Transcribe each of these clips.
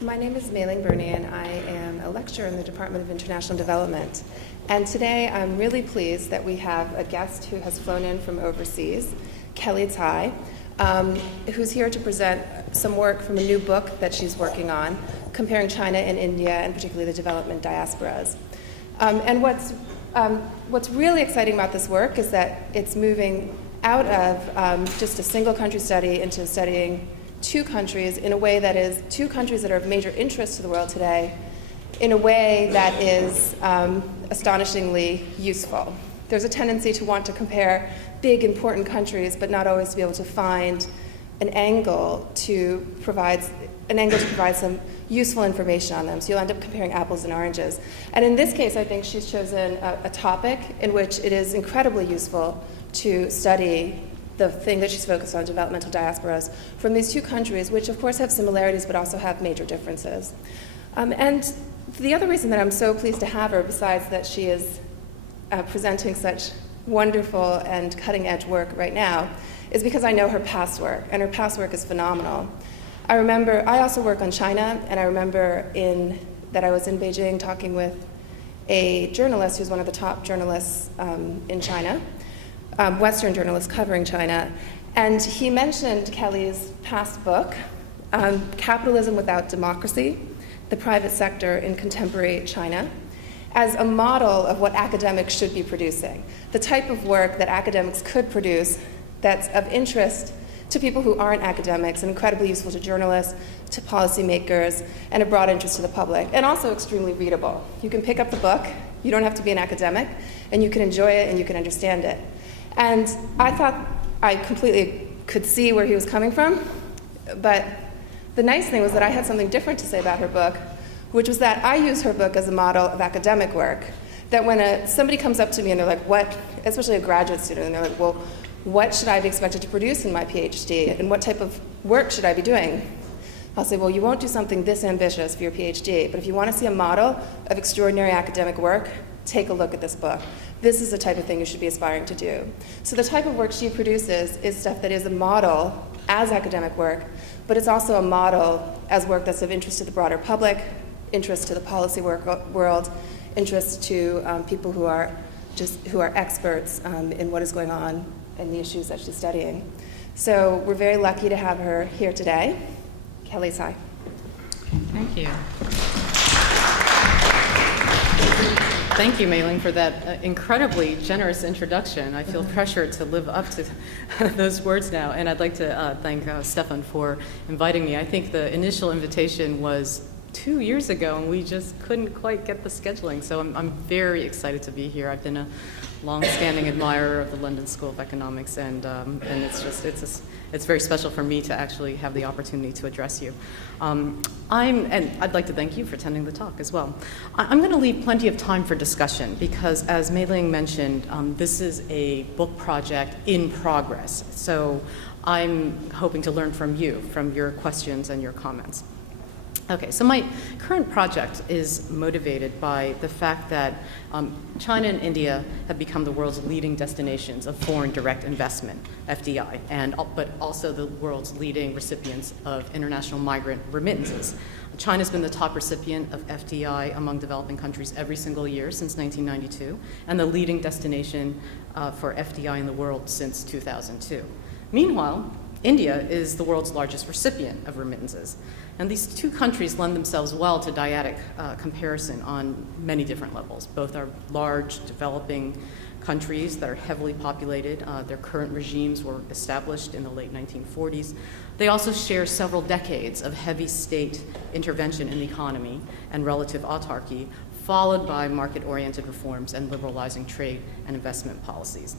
My name is Mei-Ling Burney, and I am a lecturer in the Department of International Development. And today I'm really pleased that we have a guest who has flown in from overseas, Kellee Tsai, who's here to present some work from a new book that she's working on, comparing China and India, and particularly the development diasporas. And what's really exciting about this work is that it's moving out of just a single country study into studying two countries in a way that is two countries that are of major interest to the world today, in a way that is astonishingly useful. There's a tendency to want to compare big, important countries, but not always to be able to find an angle to provide some useful information on them. So you'll end up comparing apples and oranges. And in this case, I think she's chosen a topic in which it is incredibly useful to study the thing that she's focused on, developmental diasporas, from these two countries, which of course have similarities but also have major differences. And the other reason that I'm so pleased to have her, besides that she is presenting such wonderful and cutting-edge work right now, is because I know her past work, and her past work is phenomenal. I also work on China, and I remember that I was in Beijing talking with a journalist who's one of the top journalists in China, Western journalist covering China, and he mentioned Kellee's past book, Capitalism Without Democracy, the Private Sector in Contemporary China, as a model of what academics should be producing, the type of work that academics could produce that's of interest to people who aren't academics, and incredibly useful to journalists, to policymakers, and a broad interest to the public, and also extremely readable. You can pick up the book, you don't have to be an academic, and you can enjoy it and you can understand it. And I thought I completely could see where he was coming from, but the nice thing was that I had something different to say about her book, which was that I use her book as a model of academic work. That when somebody comes up to me and they're like, what, especially a graduate student, and they're like, well, what should I be expected to produce in my PhD, and what type of work should I be doing? I'll say, well, you won't do something this ambitious for your PhD, but if you want to see a model of extraordinary academic work, take a look at this book. This is the type of thing you should be aspiring to do. So the type of work she produces is stuff that is a model as academic work, but it's also a model as work that's of interest to the broader public, interest to the policy world, interest to people who are experts in what is going on and the issues that she's studying. So we're very lucky to have her here today. Kellee Tsai. Thank you. Thank you, Mei-Ling, for that incredibly generous introduction. I feel pressured to live up to those words now, and I'd like to thank Stefan for inviting me. I think the initial invitation was 2 years ago, and we just couldn't quite get the scheduling, so I'm very excited to be here. I've been a long-standing admirer of the London School of Economics, and it's very special for me to actually have the opportunity to address you. And I'd like to thank you for attending the talk as well. I'm going to leave plenty of time for discussion because, as Mei-Ling mentioned, this is a book project in progress. So I'm hoping to learn from you, from your questions and your comments. Okay, so my current project is motivated by the fact that China and India have become the world's leading destinations of foreign direct investment, FDI, but also the world's leading recipients of international migrant remittances. China's been the top recipient of FDI among developing countries every single year since 1992, and the leading destination for FDI in the world since 2002. Meanwhile, India is the world's largest recipient of remittances. And these two countries lend themselves well to dyadic comparison on many different levels. Both are large, developing countries that are heavily populated. Their current regimes were established in the late 1940s. They also share several decades of heavy state intervention in the economy and relative autarky, followed by market-oriented reforms and liberalizing trade and investment policies.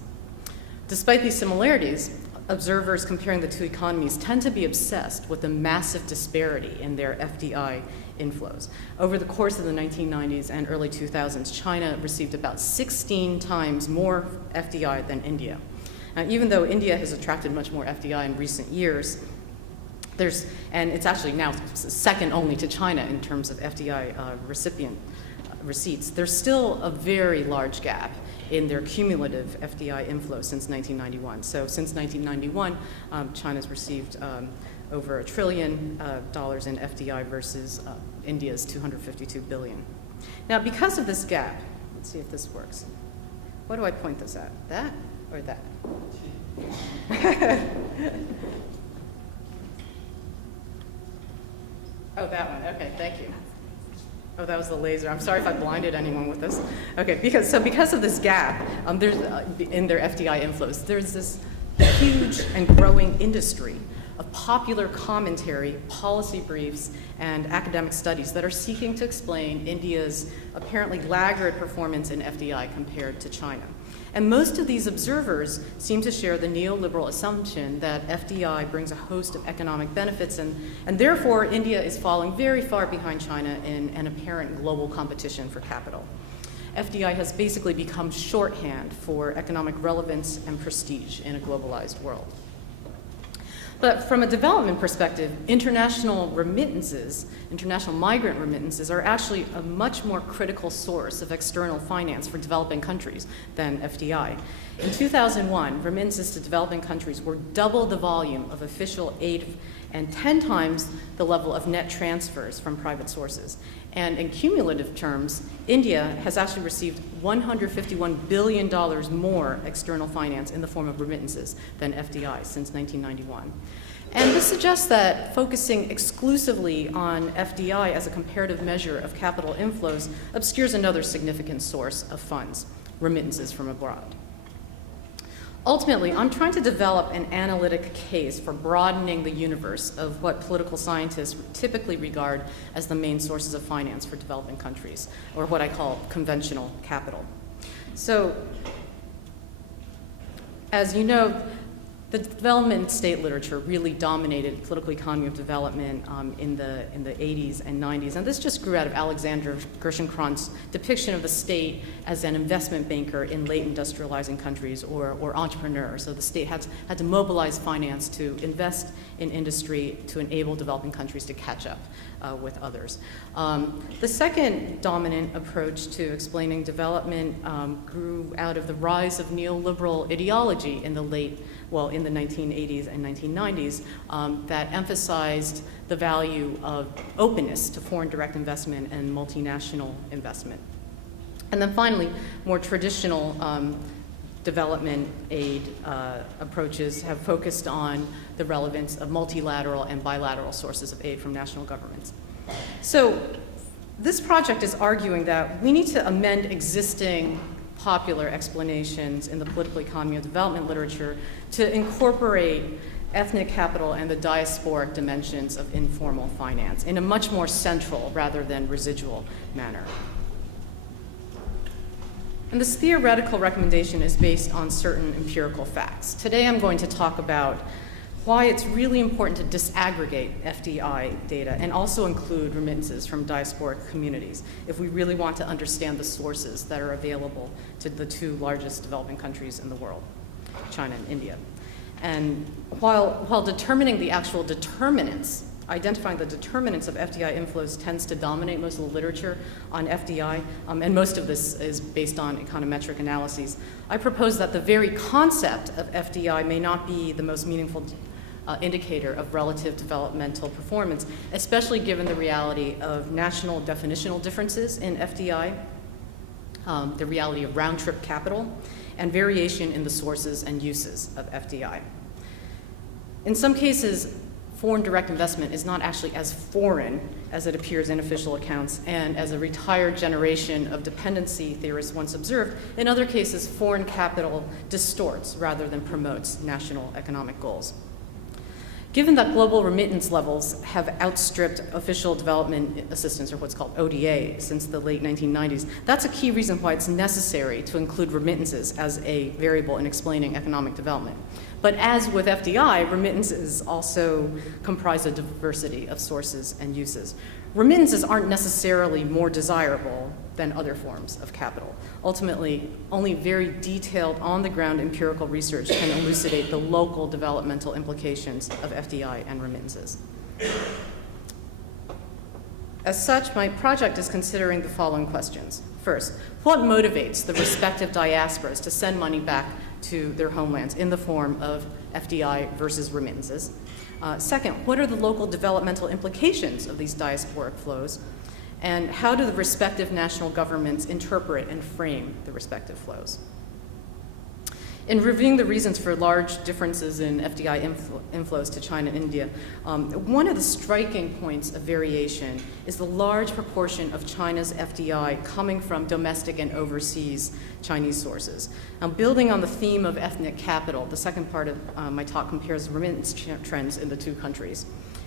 Despite these similarities, observers comparing the two economies tend to be obsessed with the massive disparity in their FDI inflows. Over the course of the 1990s and early 2000s, China received about 16 times more FDI than India. Even though India has attracted much more FDI in recent years, and it's actually now second only to China in terms of FDI recipient receipts, there's still a very large gap in their cumulative FDI inflow since 1991. So since 1991, China's received over $1 trillion in FDI versus India's $252 billion. Now, because of this gap, let's see if this works. What do I point this at? That or that? Oh, that one. Okay, thank you. Oh, that was the laser. I'm sorry if I blinded anyone with this. Okay, because of this gap, there's in their FDI inflows, there's this huge and growing industry of popular commentary, policy briefs, and academic studies that are seeking to explain India's apparently laggard performance in FDI compared to China. And most of these observers seem to share the neoliberal assumption that FDI brings a host of economic benefits, and therefore India is falling very far behind China in an apparent global competition for capital. FDI has basically become shorthand for economic relevance and prestige in a globalized world. But from a development perspective, international remittances, international migrant remittances, are actually a much more critical source of external finance for developing countries than FDI. In 2001, remittances to developing countries were double the volume of official aid and 10 times the level of net transfers from private sources. And in cumulative terms, India has actually received $151 billion more external finance in the form of remittances than FDI since 1991. And this suggests that focusing exclusively on FDI as a comparative measure of capital inflows obscures another significant source of funds, remittances from abroad. Ultimately, I'm trying to develop an analytic case for broadening the universe of what political scientists typically regard as the main sources of finance for developing countries, or what I call conventional capital. So, as you know, the development state literature really dominated political economy of development in the 80s and 90s. And this just grew out of Alexander Gerschenkron's depiction of the state as an investment banker in late industrializing countries or entrepreneur. So the state had to mobilize finance to invest in industry to enable developing countries to catch up with others. The second dominant approach to explaining development grew out of the rise of neoliberal ideology in the in the 1980s and 1990s that emphasized the value of openness to foreign direct investment and multinational investment. And then finally, more traditional development aid approaches have focused on the relevance of multilateral and bilateral sources of aid from national governments. So this project is arguing that we need to amend existing popular explanations in the political economy of development literature to incorporate ethnic capital and the diasporic dimensions of informal finance in a much more central rather than residual manner. And this theoretical recommendation is based on certain empirical facts. Today I'm going to talk about why it's really important to disaggregate FDI data and also include remittances from diasporic communities if we really want to understand the sources that are available to the two largest developing countries in the world, China and India. And while determining the actual determinants, identifying the determinants of FDI inflows tends to dominate most of the literature on FDI, and most of this is based on econometric analyses, I propose that the very concept of FDI may not be the most meaningful indicator of relative developmental performance, especially given the reality of national definitional differences in FDI, the reality of round-trip capital, and variation in the sources and uses of FDI. In some cases, foreign direct investment is not actually as foreign as it appears in official accounts and as a retired generation of dependency theorists once observed. In other cases, foreign capital distorts rather than promotes national economic goals. Given that global remittance levels have outstripped official development assistance, or what's called ODA, since the late 1990s, that's a key reason why it's necessary to include remittances as a variable in explaining economic development. But as with FDI, remittances also comprise a diversity of sources and uses. Remittances aren't necessarily more desirable than other forms of capital. Ultimately, only very detailed, on-the-ground empirical research can elucidate the local developmental implications of FDI and remittances. As such, my project is considering the following questions. First, what motivates the respective diasporas to send money back to their homelands in the form of FDI versus remittances. Second, what are the local developmental implications of these diasporic flows? And how do the respective national governments interpret and frame the respective flows? In reviewing the reasons for large differences in FDI inflows to China and India, one of the striking points of variation is the large proportion of China's FDI coming from domestic and overseas Chinese sources. Now, building on the theme of ethnic capital, the second part of my talk compares remittance trends in the two countries.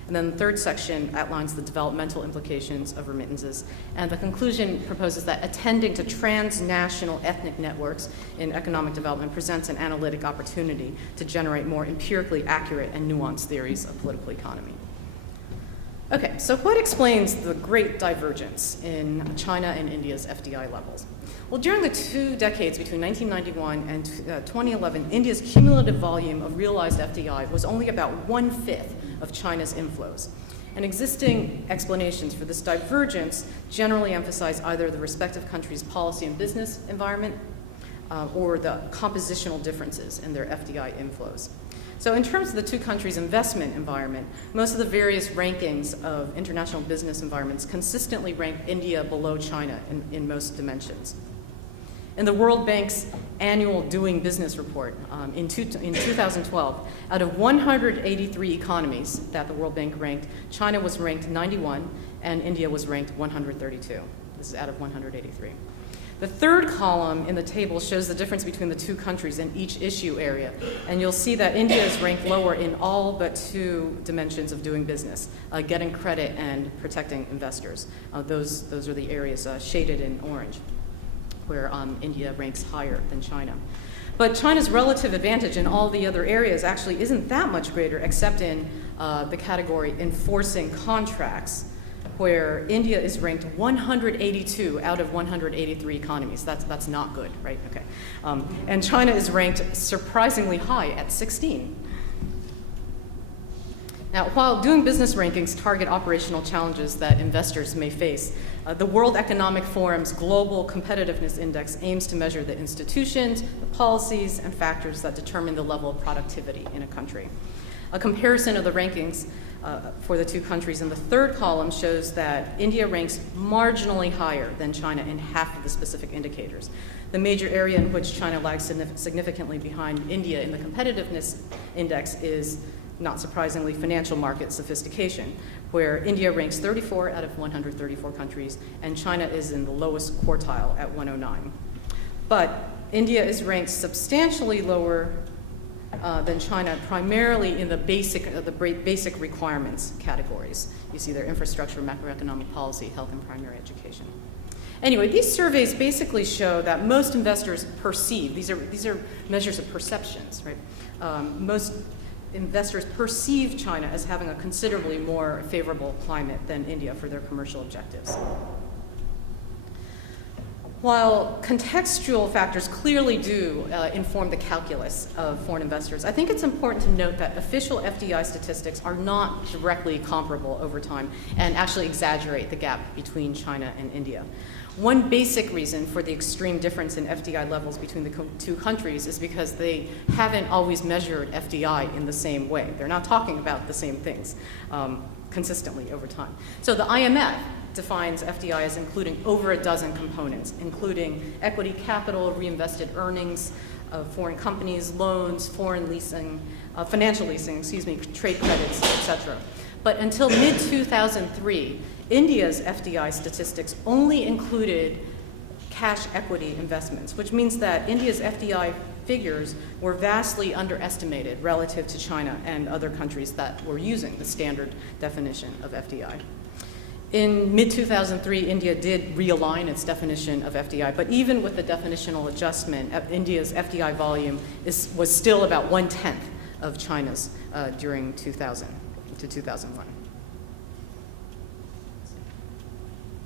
And then the third section outlines the developmental implications of remittances. And the conclusion proposes that attending to transnational ethnic networks in economic development presents an analytic opportunity to generate more empirically accurate and nuanced theories of political economy. Okay, so what explains the great divergence in China and India's FDI levels? Well, during the 2 decades between 1991 and 2011, India's cumulative volume of realized FDI was only about 1/5 of China's inflows. And existing explanations for this divergence generally emphasize either the respective country's policy and business environment or the compositional differences in their FDI inflows. So in terms of the two countries' investment environment, most of the various rankings of international business environments consistently rank India below China in most dimensions. In the World Bank's annual Doing Business report in 2012, out of 183 economies that the World Bank ranked, China was ranked 91 and India was ranked 132. This is out of 183. The third column in the table shows the difference between the two countries in each issue area. And you'll see that India is ranked lower in all but 2 dimensions of doing business, getting credit and protecting investors. Those are the areas shaded in orange, where India ranks higher than China. But China's relative advantage in all the other areas actually isn't that much greater, except in the category enforcing contracts, where India is ranked 182 out of 183 economies. That's not good, right? Okay. And China is ranked surprisingly high at 16. Now, while doing business rankings target operational challenges that investors may face, the World Economic Forum's Global Competitiveness Index aims to measure the institutions, the policies, and factors that determine the level of productivity in a country. A comparison of the rankings for the two countries in the third column shows that India ranks marginally higher than China in half of the specific indicators. The major area in which China lags significantly behind India in the competitiveness index is, not surprisingly, financial market sophistication, where India ranks 34 out of 134 countries, and China is in the lowest quartile at 109. But India is ranked substantially lower than China, primarily in the basic requirements categories. You see their infrastructure, macroeconomic policy, health, and primary education. Anyway, these surveys basically show that most investors perceive, these are measures of perceptions, right? Most investors perceive China as having a considerably more favorable climate than India for their commercial objectives. While contextual factors clearly do inform the calculus of foreign investors, I think it's important to note that official FDI statistics are not directly comparable over time and actually exaggerate the gap between China and India. One basic reason for the extreme difference in FDI levels between the two countries is because they haven't always measured FDI in the same way. They're not talking about the same things consistently over time. So the IMF defines FDI as including over a dozen components, including equity capital, reinvested earnings of foreign companies, loans, foreign leasing, financial leasing, trade credits, etc. But until mid-2003, India's FDI statistics only included cash equity investments, which means that India's FDI figures were vastly underestimated relative to China and other countries that were using the standard definition of FDI. In mid-2003, India did realign its definition of FDI, but even with the definitional adjustment, India's FDI volume was still about 1/10 of China's during 2000 to 2001.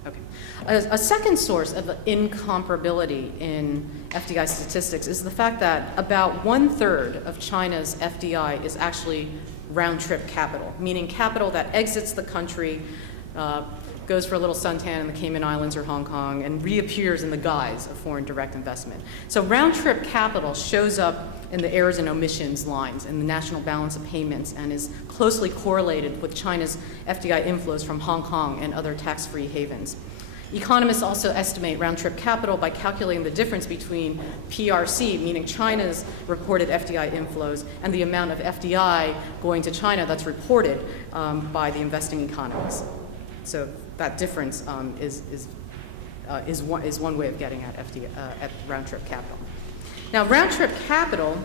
Okay. A second source of incomparability in FDI statistics is the fact that about 1/3 of China's FDI is actually round-trip capital, meaning capital that exits the country goes for a little suntan in the Cayman Islands or Hong Kong, and reappears in the guise of foreign direct investment. So round-trip capital shows up in the errors and omissions lines in the national balance of payments and is closely correlated with China's FDI inflows from Hong Kong and other tax-free havens. Economists also estimate round-trip capital by calculating the difference between PRC, meaning China's reported FDI inflows, and the amount of FDI going to China that's reported by the investing economies. So that difference is one way of getting at round-trip capital. Now, round-trip capital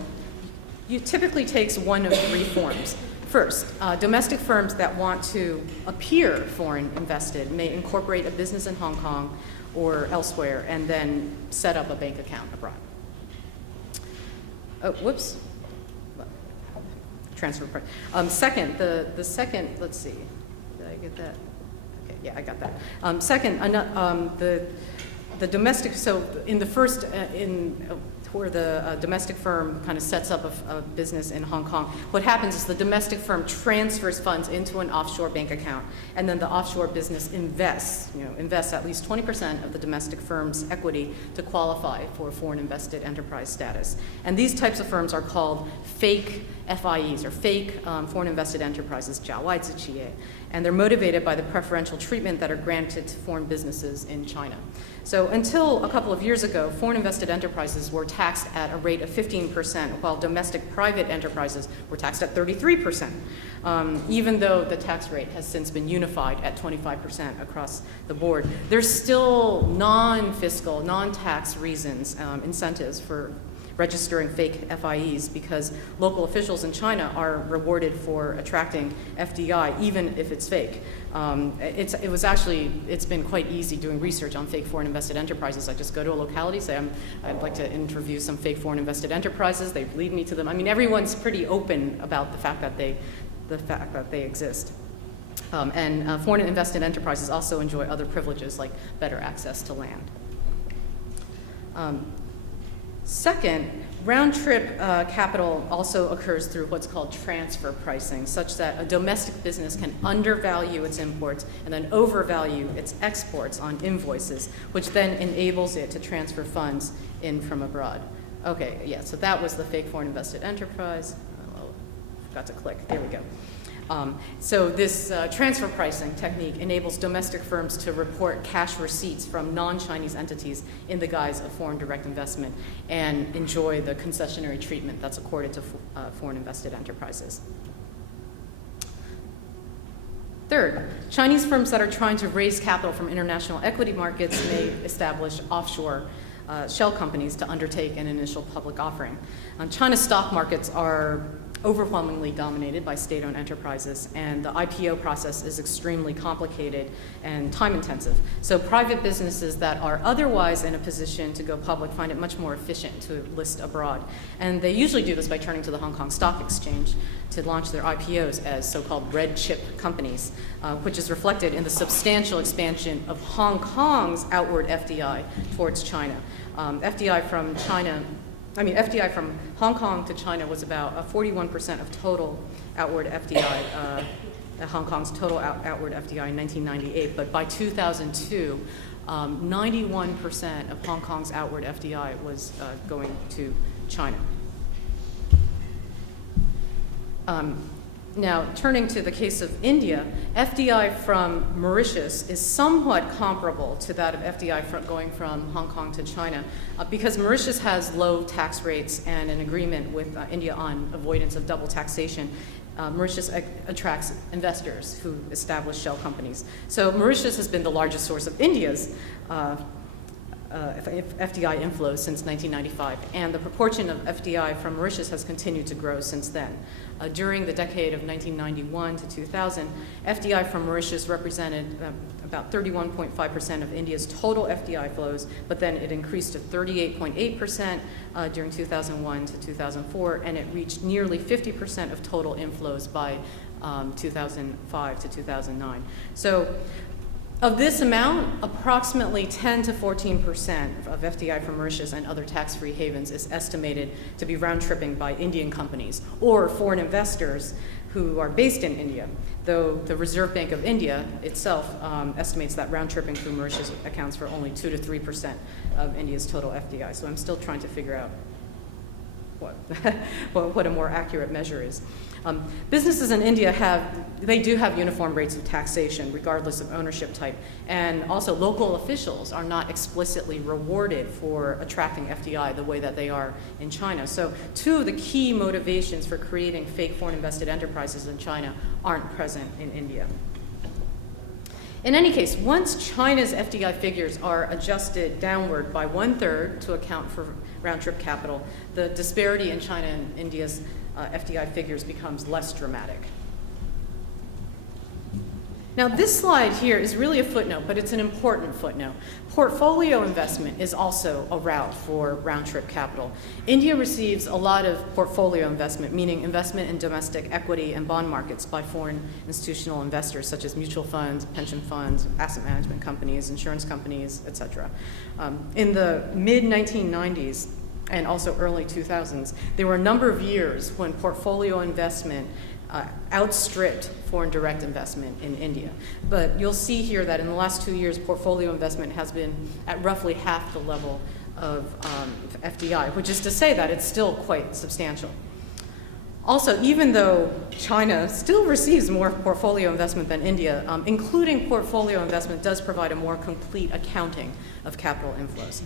typically takes one of three forms. First, domestic firms that want to appear foreign invested may incorporate a business in Hong Kong or elsewhere and then set up a bank account abroad. Oh, whoops. Transfer price. Second, the second, let's see, did I get that? Okay, yeah, I got that. Second, the domestic, so in the first, where the domestic firm kind of sets up a business in Hong Kong, what happens is the domestic firm transfers funds into an offshore bank account, and then the offshore business invests at least 20% of the domestic firm's equity to qualify for foreign invested enterprise status. And these types of firms are called fake FIEs, or fake foreign invested enterprises, 假外资企业, and they're motivated by the preferential treatment that are granted to foreign businesses in China. So until a couple of years ago, foreign invested enterprises were taxed at a rate of 15%, while domestic private enterprises were taxed at 33%, even though the tax rate has since been unified at 25% across the board. There's still non-fiscal, non-tax reasons, incentives for registering fake FIEs, because local officials in China are rewarded for attracting FDI, even if it's fake. It's been quite easy doing research on fake foreign invested enterprises. I just go to a locality, say I'd like to interview some fake foreign invested enterprises. They lead me to them. I mean, everyone's pretty open about the fact that they exist. Foreign invested enterprises also enjoy other privileges like better access to land. Second, round-trip capital also occurs through what's called transfer pricing, such that a domestic business can undervalue its imports and then overvalue its exports on invoices, which then enables it to transfer funds in from abroad. Okay, yeah, so that was the fake foreign invested enterprise. Forgot to click, there we go. So this transfer pricing technique enables domestic firms to report cash receipts from non-Chinese entities in the guise of foreign direct investment and enjoy the concessionary treatment that's accorded to foreign invested enterprises. Third, Chinese firms that are trying to raise capital from international equity markets may establish offshore shell companies to undertake an initial public offering. China's stock markets are overwhelmingly dominated by state-owned enterprises, and the IPO process is extremely complicated and time-intensive. So private businesses that are otherwise in a position to go public find it much more efficient to list abroad. And they usually do this by turning to the Hong Kong Stock Exchange to launch their IPOs as so-called red chip companies, which is reflected in the substantial expansion of Hong Kong's outward FDI towards China. FDI from Hong Kong to China was about 41% of total outward FDI, Hong Kong's total outward FDI in 1998. But by 2002, 91% of Hong Kong's outward FDI was going to China. Now, turning to the case of India, FDI from Mauritius is somewhat comparable to that of FDI going from Hong Kong to China, because Mauritius has low tax rates and an agreement with India on avoidance of double taxation. Mauritius attracts investors who establish shell companies. So Mauritius has been the largest source of India's FDI inflows since 1995, and the proportion of FDI from Mauritius has continued to grow since then. During the decade of 1991 to 2000, FDI from Mauritius represented about 31.5% of India's total FDI flows, but then it increased to 38.8% during 2001 to 2004, and it reached nearly 50% of total inflows by 2005 to 2009. So Of this amount, approximately 10 to 14% of FDI from Mauritius and other tax-free havens is estimated to be round-tripping by Indian companies or foreign investors who are based in India, though the Reserve Bank of India itself estimates that round-tripping through Mauritius accounts for only 2 to 3% of India's total FDI. So I'm still trying to figure out what a more accurate measure is. Businesses in India do have uniform rates of taxation regardless of ownership type, and also local officials are not explicitly rewarded for attracting FDI the way that they are in China. So two of the key motivations for creating fake foreign invested enterprises in China aren't present in India. In any case, once China's FDI figures are adjusted downward by 1/3 to account for round-trip capital, the disparity in China and India's FDI figures becomes less dramatic. Now, this slide here is really a footnote, but it's an important footnote. Portfolio investment is also a route for round-trip capital. India receives a lot of portfolio investment, meaning investment in domestic equity and bond markets by foreign institutional investors, such as mutual funds, pension funds, asset management companies, insurance companies, etc. In the mid-1990s, and also early 2000s, there were a number of years when portfolio investment outstripped foreign direct investment in India. But you'll see here that in the last 2 years, portfolio investment has been at roughly half the level of FDI, which is to say that it's still quite substantial. Also, even though China still receives more portfolio investment than India, including portfolio investment does provide a more complete accounting of capital inflows.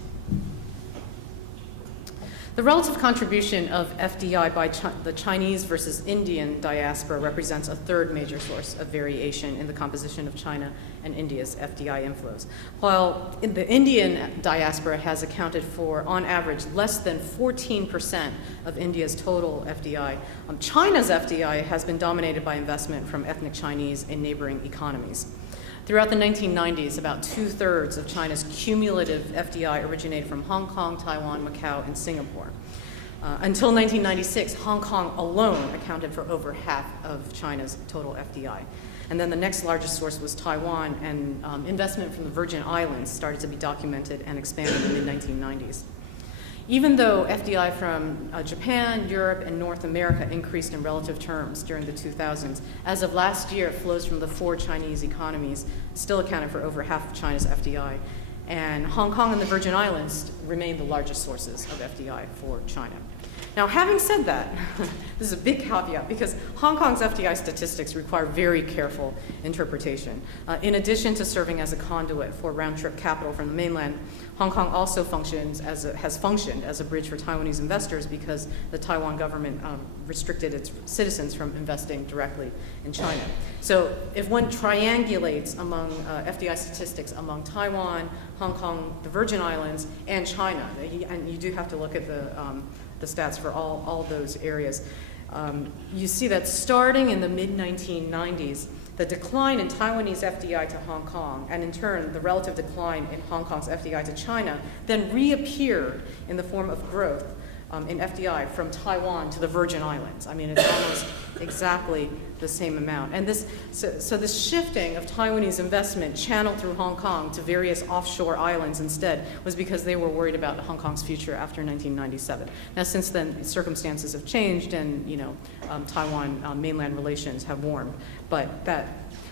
The relative contribution of FDI by the Chinese versus Indian diaspora represents a third major source of variation in the composition of China and India's FDI inflows. While the Indian diaspora has accounted for, on average, less than 14% of India's total FDI, China's FDI has been dominated by investment from ethnic Chinese in neighboring economies. Throughout the 1990s, about 2/3 of China's cumulative FDI originated from Hong Kong, Taiwan, Macau, and Singapore. Until 1996, Hong Kong alone accounted for over half of China's total FDI. And then the next largest source was Taiwan, and investment from the Virgin Islands started to be documented and expanded in the mid-1990s. Even though FDI from Japan, Europe, and North America increased in relative terms during the 2000s, as of last year, flows from the 4 Chinese economies still accounted for over half of China's FDI. And Hong Kong and the Virgin Islands remain the largest sources of FDI for China. Now, having said that, this is a big caveat because Hong Kong's FDI statistics require very careful interpretation. In addition to serving as a conduit for round-trip capital from the mainland, Hong Kong also has functioned as a bridge for Taiwanese investors because the Taiwan government restricted its citizens from investing directly in China. So if one triangulates among FDI statistics among Taiwan, Hong Kong, the Virgin Islands, and China, and you do have to look at the stats for all those areas, you see that starting in the mid-1990s, the decline in Taiwanese FDI to Hong Kong, and in turn, the relative decline in Hong Kong's FDI to China, then reappeared in the form of growth in FDI from Taiwan to the Virgin Islands. I mean, it's almost exactly the same amount. And this shifting of Taiwanese investment channeled through Hong Kong to various offshore islands instead was because they were worried about Hong Kong's future after 1997. Now, since then, circumstances have changed, and Taiwan mainland relations have warmed. But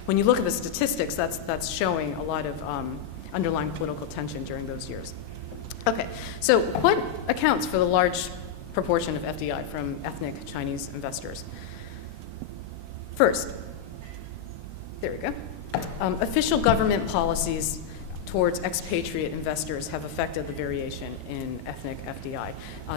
when you look at the statistics, that's showing a lot of underlying political tension during those years. Okay, so what accounts for the large proportion of FDI from ethnic Chinese investors? First, there we go. Official government policies towards expatriate investors have affected the variation in ethnic FDI.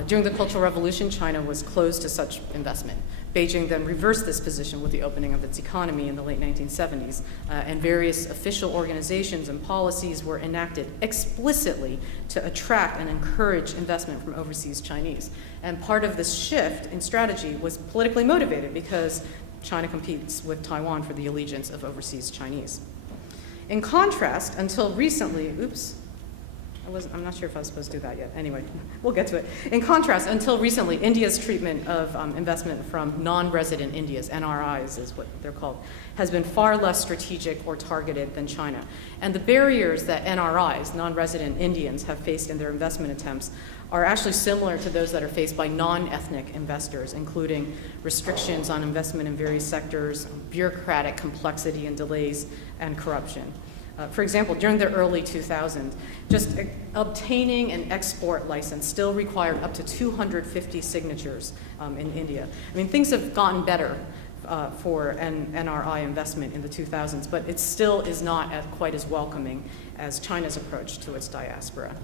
During the Cultural Revolution, China was closed to such investment. Beijing then reversed this position with the opening of its economy in the late 1970s, and various official organizations and policies were enacted explicitly to attract and encourage investment from overseas Chinese. And part of this shift in strategy was politically motivated because China competes with Taiwan for the allegiance of overseas Chinese. In contrast, until recently, I'm not sure if I was supposed to do that yet. Anyway, we'll get to it. In contrast, until recently, India's treatment of investment from non-resident Indians, NRIs is what they're called, has been far less strategic or targeted than China. And the barriers that NRIs, non-resident Indians, have faced in their investment attempts are actually similar to those that are faced by non-ethnic investors, including restrictions on investment in various sectors, bureaucratic complexity and delays, and corruption. For example, during the early 2000s, just obtaining an export license still required up to 250 signatures in India. I mean, things have gotten better for an NRI investment in the 2000s, but it still is not quite as welcoming as China's approach to its diaspora.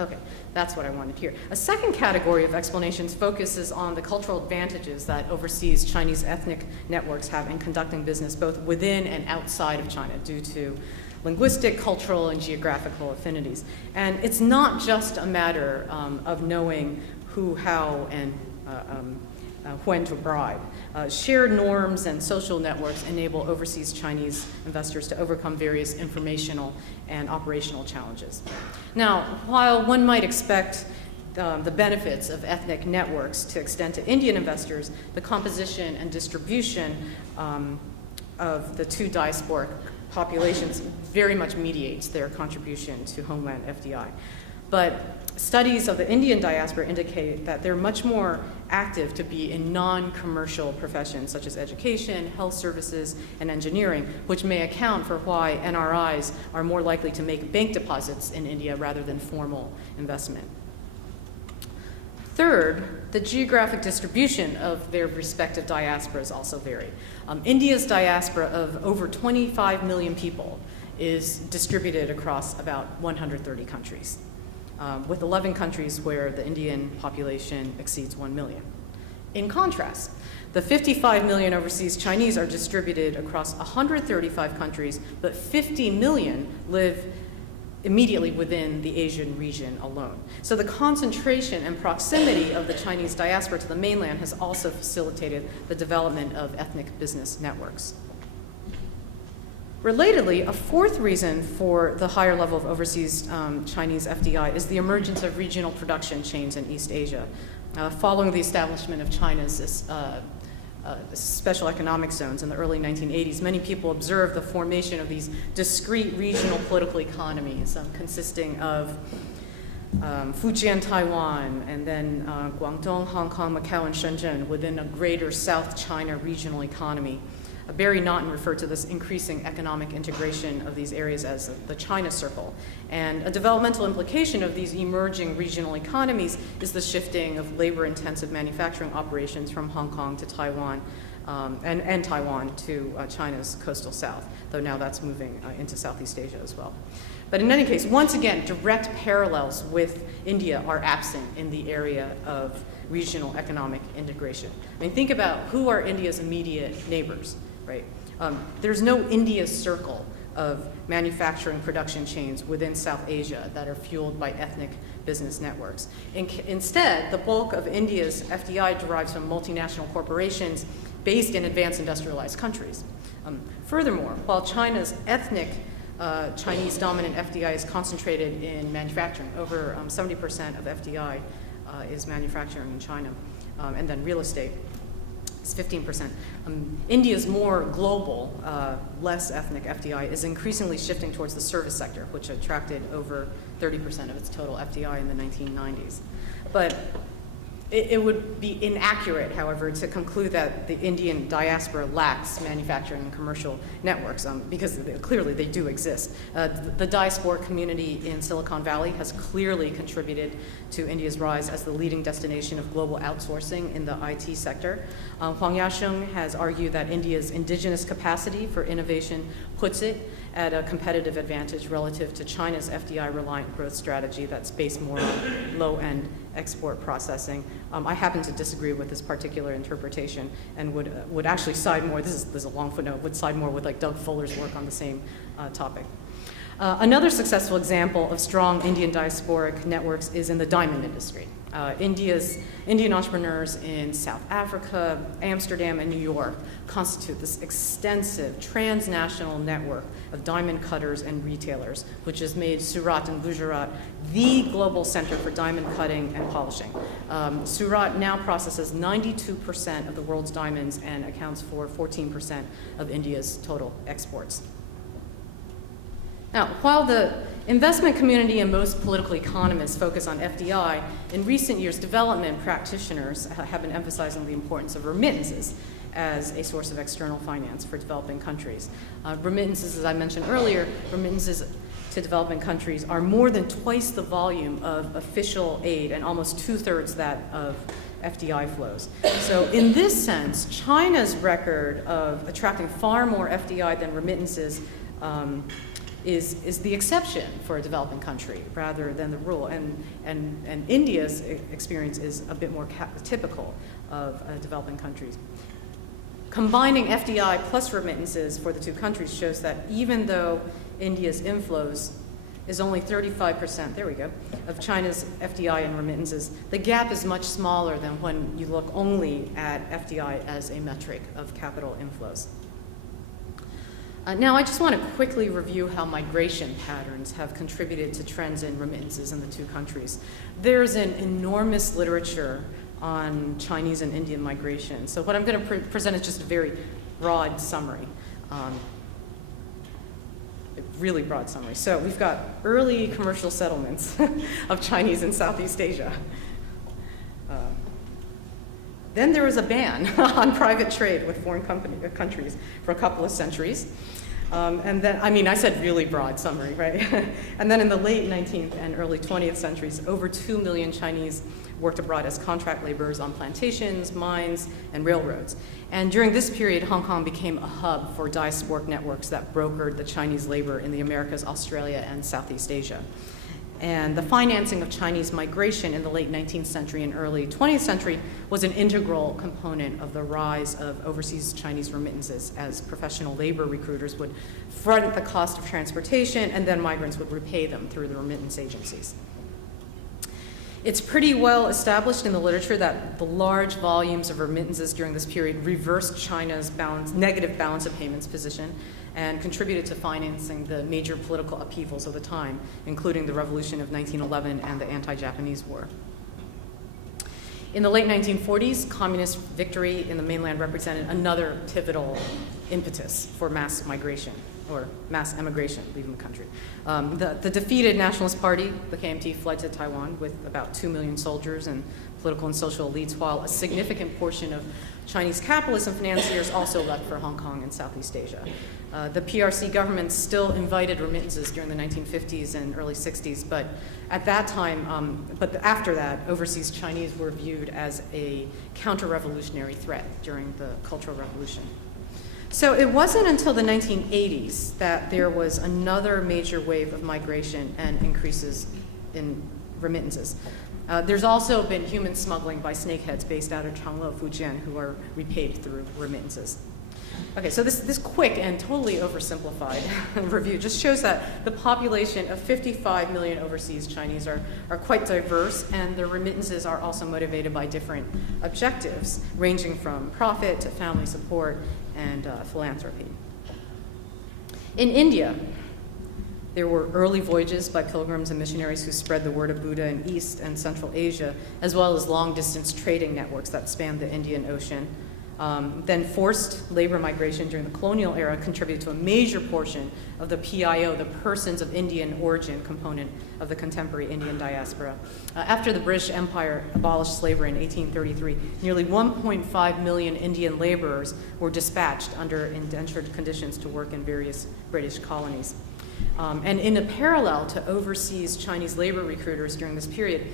Okay, that's what I wanted here. A second category of explanations focuses on the cultural advantages that overseas Chinese ethnic networks have in conducting business both within and outside of China due to linguistic, cultural, and geographical affinities. And it's not just a matter of knowing who, how, and when to bribe. Shared norms and social networks enable overseas Chinese investors to overcome various informational and operational challenges. Now, while one might expect the benefits of ethnic networks to extend to Indian investors, the composition and distribution of the two diasporic populations very much mediates their contribution to homeland FDI. But studies of the Indian diaspora indicate that they're much more active to be in non-commercial professions such as education, health services, and engineering, which may account for why NRIs are more likely to make bank deposits in India rather than formal investment. Third, the geographic distribution of their respective diasporas also vary. India's diaspora of over 25 million people is distributed across about 130 countries. With 11 countries where the Indian population exceeds 1 million. In contrast, the 55 million overseas Chinese are distributed across 135 countries, but 50 million live immediately within the Asian region alone. So the concentration and proximity of the Chinese diaspora to the mainland has also facilitated the development of ethnic business networks. Relatedly, a fourth reason for the higher level of overseas Chinese FDI is the emergence of regional production chains in East Asia. Following the establishment of China's special economic zones in the early 1980s, many people observed the formation of these discrete regional political economies consisting of Fujian, Taiwan, and then Guangdong, Hong Kong, Macau, and Shenzhen within a greater South China regional economy. Barry Naughton referred to this increasing economic integration of these areas as the China Circle. And a developmental implication of these emerging regional economies is the shifting of labor-intensive manufacturing operations from Hong Kong to Taiwan and Taiwan to China's coastal south, though now that's moving into Southeast Asia as well. But in any case, once again, direct parallels with India are absent in the area of regional economic integration. I mean, think about who are India's immediate neighbors, right? There's no India circle of manufacturing production chains within South Asia that are fueled by ethnic business networks. Instead, the bulk of India's FDI derives from multinational corporations based in advanced industrialized countries. Furthermore, while China's ethnic Chinese dominant FDI is concentrated in manufacturing, over 70% of FDI is manufacturing in China, and then real estate is 15%. India's more global, less ethnic FDI is increasingly shifting towards the service sector, which attracted over 30% of its total FDI in the 1990s. But it would be inaccurate, however, to conclude that the Indian diaspora lacks manufacturing and commercial networks, because clearly they do exist. The diaspora community in Silicon Valley has clearly contributed to India's rise as the leading destination of global outsourcing in the IT sector. Huang Yasheng has argued that India's indigenous capacity for innovation puts it at a competitive advantage relative to China's FDI-reliant growth strategy that's based more on low-end export processing. I happen to disagree with this particular interpretation and would actually side more, this is a long footnote, would side more with like Doug Fuller's work on the same topic. Another successful example of strong Indian diasporic networks is in the diamond industry. Indian entrepreneurs in South Africa, Amsterdam, and New York constitute this extensive transnational network of diamond cutters and retailers, which has made Surat in Gujarat the global center for diamond cutting and polishing. Surat now processes 92% of the world's diamonds and accounts for 14% of India's total exports. Now, while the investment community and most political economists focus on FDI, in recent years, development practitioners have been emphasizing the importance of remittances as a source of external finance for developing countries. Remittances, as I mentioned earlier, remittances to developing countries are more than twice the volume of official aid and almost 2/3 that of FDI flows. So in this sense, China's record of attracting far more FDI than remittances is the exception for a developing country rather than the rule. And India's experience is a bit more typical of developing countries. Combining FDI plus remittances for the two countries shows that even though India's inflows is only 35%, there we go, of China's FDI and remittances, the gap is much smaller than when you look only at FDI as a metric of capital inflows. Now, I just want to quickly review how migration patterns have contributed to trends in remittances in the two countries. There's an enormous literature on Chinese and Indian migration. So what I'm going to present is just a very broad summary, a really broad summary. So we've got early commercial settlements of Chinese in Southeast Asia. Then there was a ban on private trade with foreign countries for a couple of centuries. And then, I mean, I said really broad summary, right? And then in the late 19th and early 20th centuries, over 2 million Chinese worked abroad as contract laborers on plantations, mines, and railroads. And during this period, Hong Kong became a hub for diasporic networks that brokered the Chinese labor in the Americas, Australia, and Southeast Asia. And the financing of Chinese migration in the late 19th century and early 20th century was an integral component of the rise of overseas Chinese remittances, as professional labor recruiters would front the cost of transportation and then migrants would repay them through the remittance agencies. It's pretty well established in the literature that the large volumes of remittances during this period reversed China's negative balance of payments position and contributed to financing the major political upheavals of the time, including the Revolution of 1911 and the anti-Japanese War. In the late 1940s, communist victory in the mainland represented another pivotal impetus for mass migration, or mass emigration, leaving the country. The defeated Nationalist Party, the KMT, fled to Taiwan with about 2 million soldiers and political and social elites, while a significant portion of Chinese capitalists and financiers also left for Hong Kong and Southeast Asia. The PRC government still invited remittances during the 1950s and early 60s, but at that time, after that, overseas Chinese were viewed as a counter-revolutionary threat during the Cultural Revolution. So it wasn't until the 1980s that there was another major wave of migration and increases in remittances. There's also been human smuggling by snakeheads based out of Changlo, Fujian, who are repaid through remittances. Okay, so this quick and totally oversimplified review just shows that the population of 55 million overseas Chinese are quite diverse, and their remittances are also motivated by different objectives, ranging from profit to family support and philanthropy. In India, there were early voyages by pilgrims and missionaries who spread the word of Buddha in East and Central Asia, as well as long-distance trading networks that spanned the Indian Ocean. Then forced labor migration during the colonial era contributed to a major portion of the PIO, the persons of Indian origin component of the contemporary Indian diaspora. After the British Empire abolished slavery in 1833, nearly 1.5 million Indian laborers were dispatched under indentured conditions to work in various British colonies. And in a parallel to overseas Chinese labor recruiters during this period,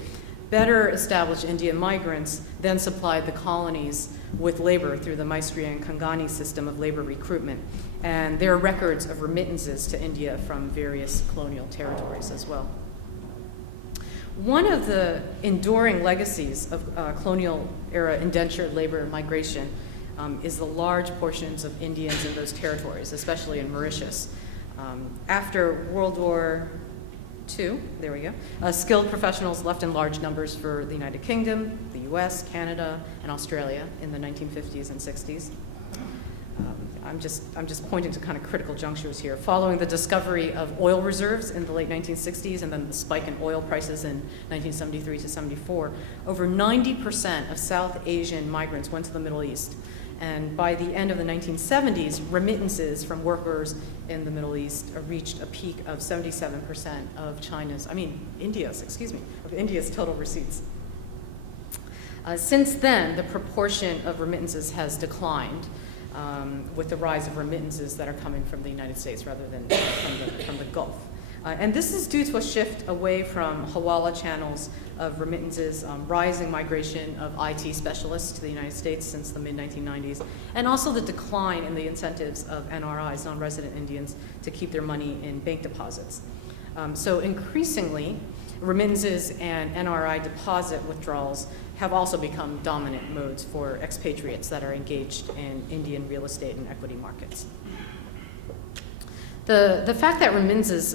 better established Indian migrants then supplied the colonies with labor through the Maestri and Kangani system of labor recruitment. And there are records of remittances to India from various colonial territories as well. One of the enduring legacies of colonial era indentured labor migration is the large portions of Indians in those territories, especially in Mauritius. After World War two, there we go. Skilled professionals left in large numbers for the United Kingdom, the US, Canada, and Australia in the 1950s and 60s. I'm just pointing to kind of critical junctures here. Following the discovery of oil reserves in the late 1960s and then the spike in oil prices in 1973 to 74, over 90% of South Asian migrants went to the Middle East. And by the end of the 1970s, remittances from workers in the Middle East reached a peak of 77% of India's total receipts. Since then, the proportion of remittances has declined with the rise of remittances that are coming from the United States rather than from the Gulf. And this is due to a shift away from hawala channels of remittances, rising migration of IT specialists to the United States since the mid-1990s, and also the decline in the incentives of NRIs, non-resident Indians, to keep their money in bank deposits. So increasingly, remittances and NRI deposit withdrawals have also become dominant modes for expatriates that are engaged in Indian real estate and equity markets. The fact that remittances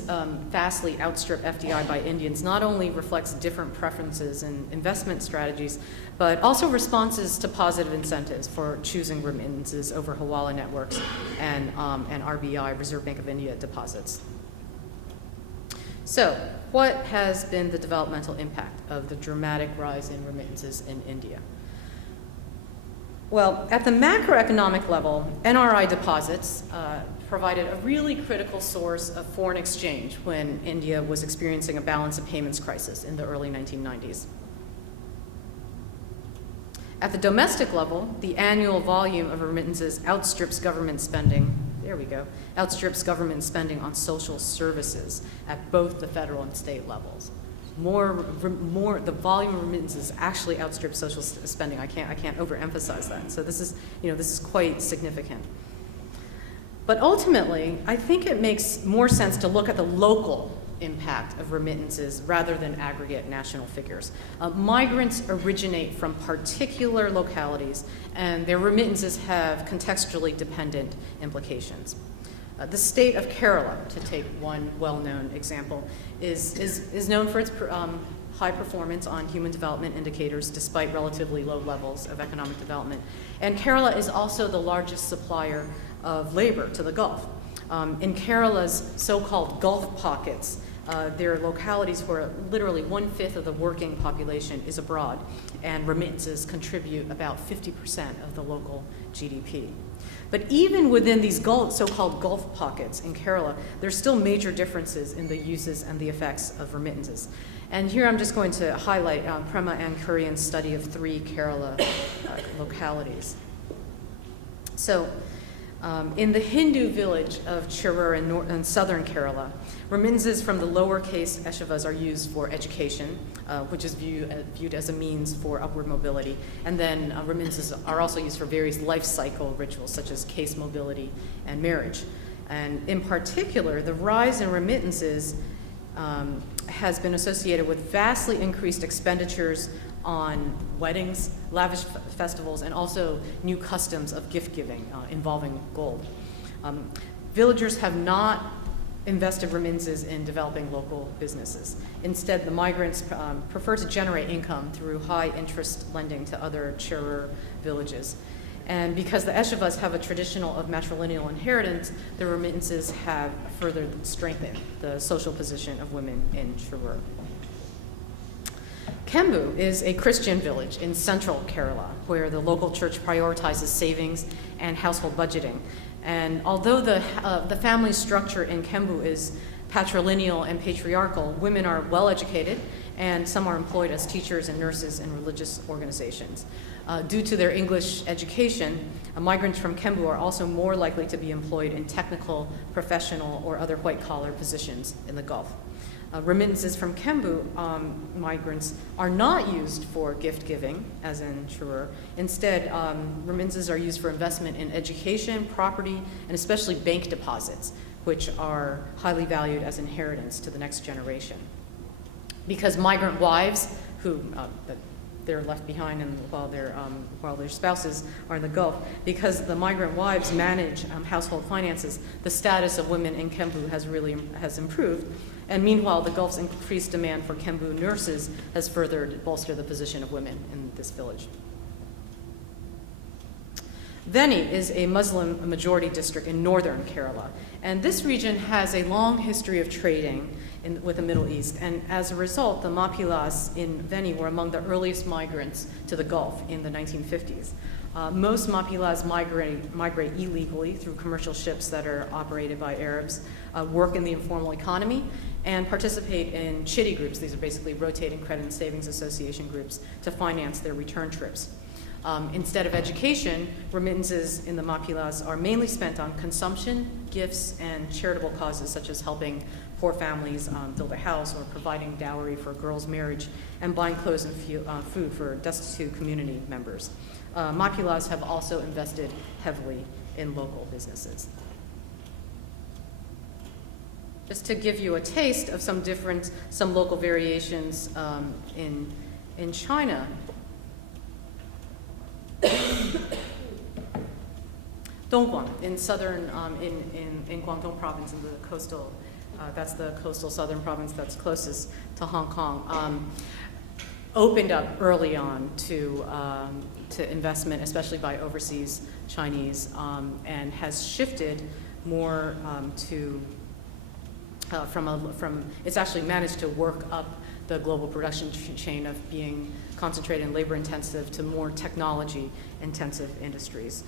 vastly outstrip FDI by Indians not only reflects different preferences and investment strategies, but also responses to positive incentives for choosing remittances over hawala networks and RBI, Reserve Bank of India, deposits. So, what has been the developmental impact of the dramatic rise in remittances in India? Well, at the macroeconomic level, NRI deposits provided a really critical source of foreign exchange when India was experiencing a balance of payments crisis in the early 1990s. At the domestic level, the annual volume of remittances outstrips government spending. There we go. Outstrips government spending on social services at both the federal and state levels. The volume of remittances actually outstrips social spending. I can't overemphasize that. So this is quite significant. But ultimately, I think it makes more sense to look at the local impact of remittances rather than aggregate national figures. Migrants originate from particular localities, and their remittances have contextually dependent implications. The state of Kerala, to take one well-known example, is known for its high performance on human development indicators despite relatively low levels of economic development. And Kerala is also the largest supplier of labor to the Gulf. In Kerala's so-called Gulf pockets, there are localities where literally 1/5 of the working population is abroad, and remittances contribute about 50% of the local GDP. But even within these so-called Gulf pockets in Kerala, there's still major differences in the uses and the effects of remittances. And here I'm just going to highlight Prema and Kurian's study of 3 Kerala localities. So, in the Hindu village of Chirur in southern Kerala, remittances from the lowercase eshivas are used for education, which is viewed as a means for upward mobility. And then remittances are also used for various life cycle rituals, such as case mobility and marriage. And in particular, the rise in remittances has been associated with vastly increased expenditures on weddings, lavish festivals, and also new customs of gift giving involving gold. Villagers have not invested remittances in developing local businesses. Instead, the migrants prefer to generate income through high interest lending to other Chirur villages. And because the Eshivas have a traditional of matrilineal inheritance, the remittances have further strengthened the social position of women in Chirur. Kembu is a Christian village in central Kerala, where the local church prioritizes savings and household budgeting. And although the family structure in Kembu is patrilineal and patriarchal, women are well educated, and some are employed as teachers and nurses in religious organizations. Due to their English education, migrants from Kembu are also more likely to be employed in technical, professional, or other white-collar positions in the Gulf. Remittances from Kembu migrants are not used for gift giving, as in Chirur. Instead, remittances are used for investment in education, property, and especially bank deposits, which are highly valued as inheritance to the next generation. Because migrant wives, who they're left behind while their spouses are in the Gulf, because the migrant wives manage household finances, the status of women in Kembu has improved. And meanwhile, the Gulf's increased demand for Kembu nurses has further bolstered the position of women in this village. Veni is a Muslim majority district in northern Kerala, and this region has a long history of trading with the Middle East, and as a result, the Mapilas in Veni were among the earliest migrants to the Gulf in the 1950s. Most Mapilas migrate illegally through commercial ships that are operated by Arabs, work in the informal economy, and participate in chitty groups. These are basically rotating credit and savings association groups to finance their return trips. Instead of education, remittances in the Mapilas are mainly spent on consumption, gifts, and charitable causes such as helping poor families build a house or providing dowry for a girl's marriage and buying clothes and food for destitute community members. Mapilas have also invested heavily in local businesses. Just to give you a taste of some local variations in China. Dongguan in southern, in Guangdong province in the coastal, that's the coastal southern province that's closest to Hong Kong, opened up early on to investment, especially by overseas Chinese, and has shifted more it's actually managed to work up the global production chain of being concentrated and labor intensive to more technology intensive industries.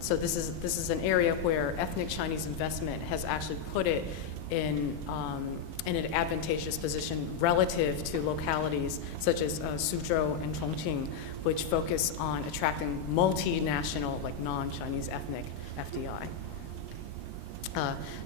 So this is an area where ethnic Chinese investment has actually put it in an advantageous position relative to localities such as Suzhou and Chongqing, which focus on attracting multinational, like non-Chinese ethnic FDI.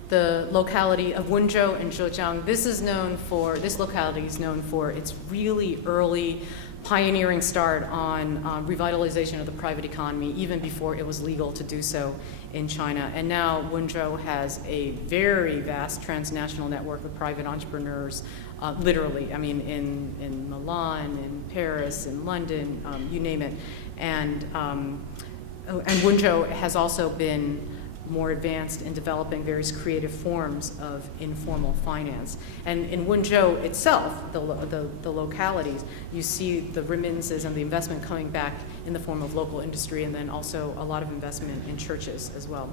The locality of Wenzhou in Zhejiang, this locality is known for its really early pioneering start on revitalization of the private economy, even before it was legal to do so in China. And now Wenzhou has a very vast transnational network of private entrepreneurs, literally, I mean, in Milan, in Paris, in London, you name it. And Wenzhou has also been more advanced in developing various creative forms of informal finance. And in Wenzhou itself, the localities, you see the remittances and the investment coming back in the form of local industry, and then also a lot of investment in churches as well.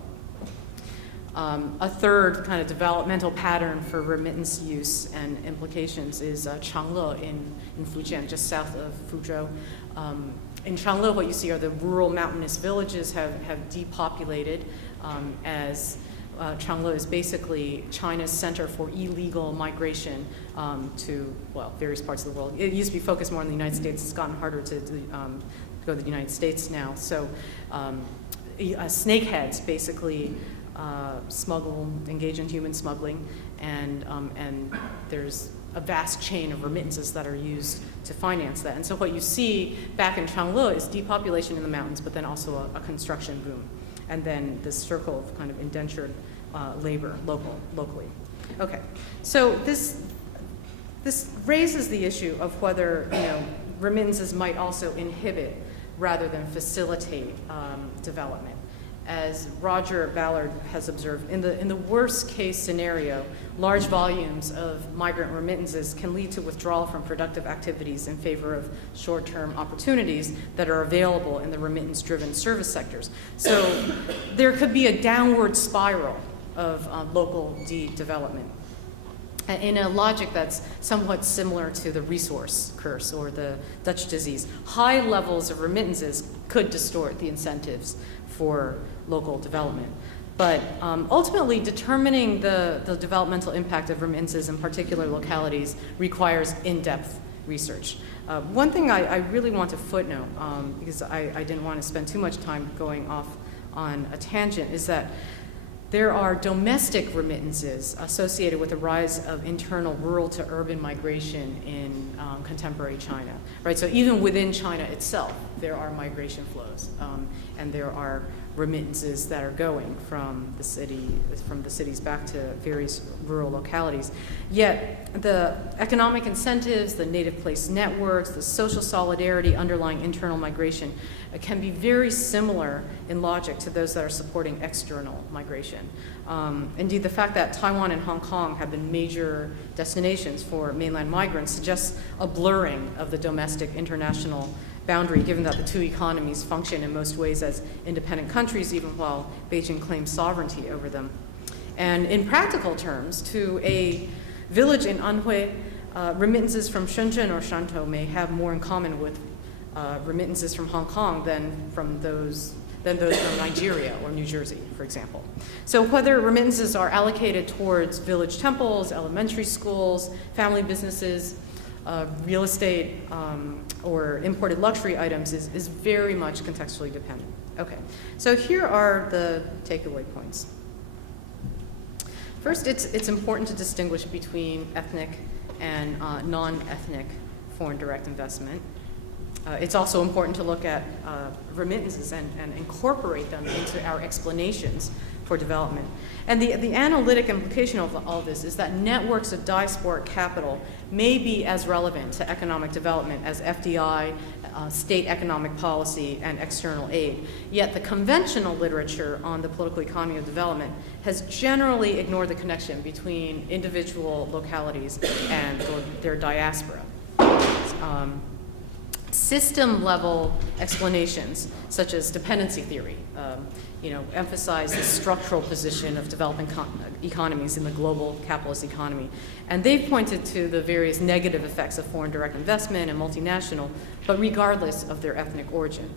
A third kind of developmental pattern for remittance use and implications is Changle in Fujian, just south of Fuzhou. In Changle, what you see are the rural mountainous villages have depopulated, as Changle is basically China's center for illegal migration to, well, various parts of the world. It used to be focused more on the United States. It's gotten harder to go to the United States now. So snakeheads basically engage in human smuggling, and there's a vast chain of remittances that are used to finance that. And so what you see back in Changle is depopulation in the mountains, but then also a construction boom. And then this circle of kind of indentured labor locally. Okay, so this raises the issue of whether remittances might also inhibit rather than facilitate development. As Roger Ballard has observed, in the worst case scenario, large volumes of migrant remittances can lead to withdrawal from productive activities in favor of short-term opportunities that are available in the remittance-driven service sectors. So there could be a downward spiral of local development in a logic that's somewhat similar to the resource curse or the Dutch disease. High levels of remittances could distort the incentives for local development. But ultimately, determining the developmental impact of remittances in particular localities requires in-depth research. One thing I really want to footnote, because I didn't want to spend too much time going off on a tangent, is that there are domestic remittances associated with the rise of internal rural to urban migration in contemporary China, right? So even within China itself, there are migration flows, and there are remittances that are going from the cities back to various rural localities. Yet the economic incentives, the native place networks, the social solidarity underlying internal migration can be very similar in logic to those that are supporting external migration. Indeed, the fact that Taiwan and Hong Kong have been major destinations for mainland migrants suggests a blurring of the domestic-international boundary, given that the two economies function in most ways as independent countries, even while Beijing claims sovereignty over them. And in practical terms, to a village in Anhui, remittances from Shenzhen or Shantou may have more in common with remittances from Hong Kong than those from Nigeria or New Jersey, for example. So whether remittances are allocated towards village temples, elementary schools, family businesses, real estate, or imported luxury items is very much contextually dependent. Okay, so here are the takeaway points. First, it's important to distinguish between ethnic and non-ethnic foreign direct investment. It's also important to look at remittances and incorporate them into our explanations for development. And the analytic implication of all this is that networks of diasporic capital may be as relevant to economic development as FDI, state economic policy, and external aid. Yet the conventional literature on the political economy of development has generally ignored the connection between individual localities and their diaspora. System-level explanations, such as dependency theory, emphasize the structural position of developing economies in the global capitalist economy. And they've pointed to the various negative effects of foreign direct investment and multinational, but regardless of their ethnic origin.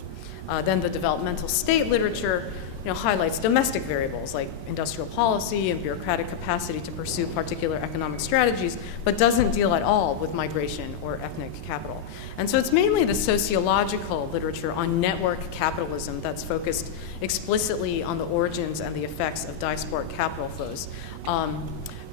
Then the developmental state literature highlights domestic variables like industrial policy and bureaucratic capacity to pursue particular economic strategies, but doesn't deal at all with migration or ethnic capital. And so it's mainly the sociological literature on network capitalism that's focused explicitly on the origins and the effects of diasporic capital flows.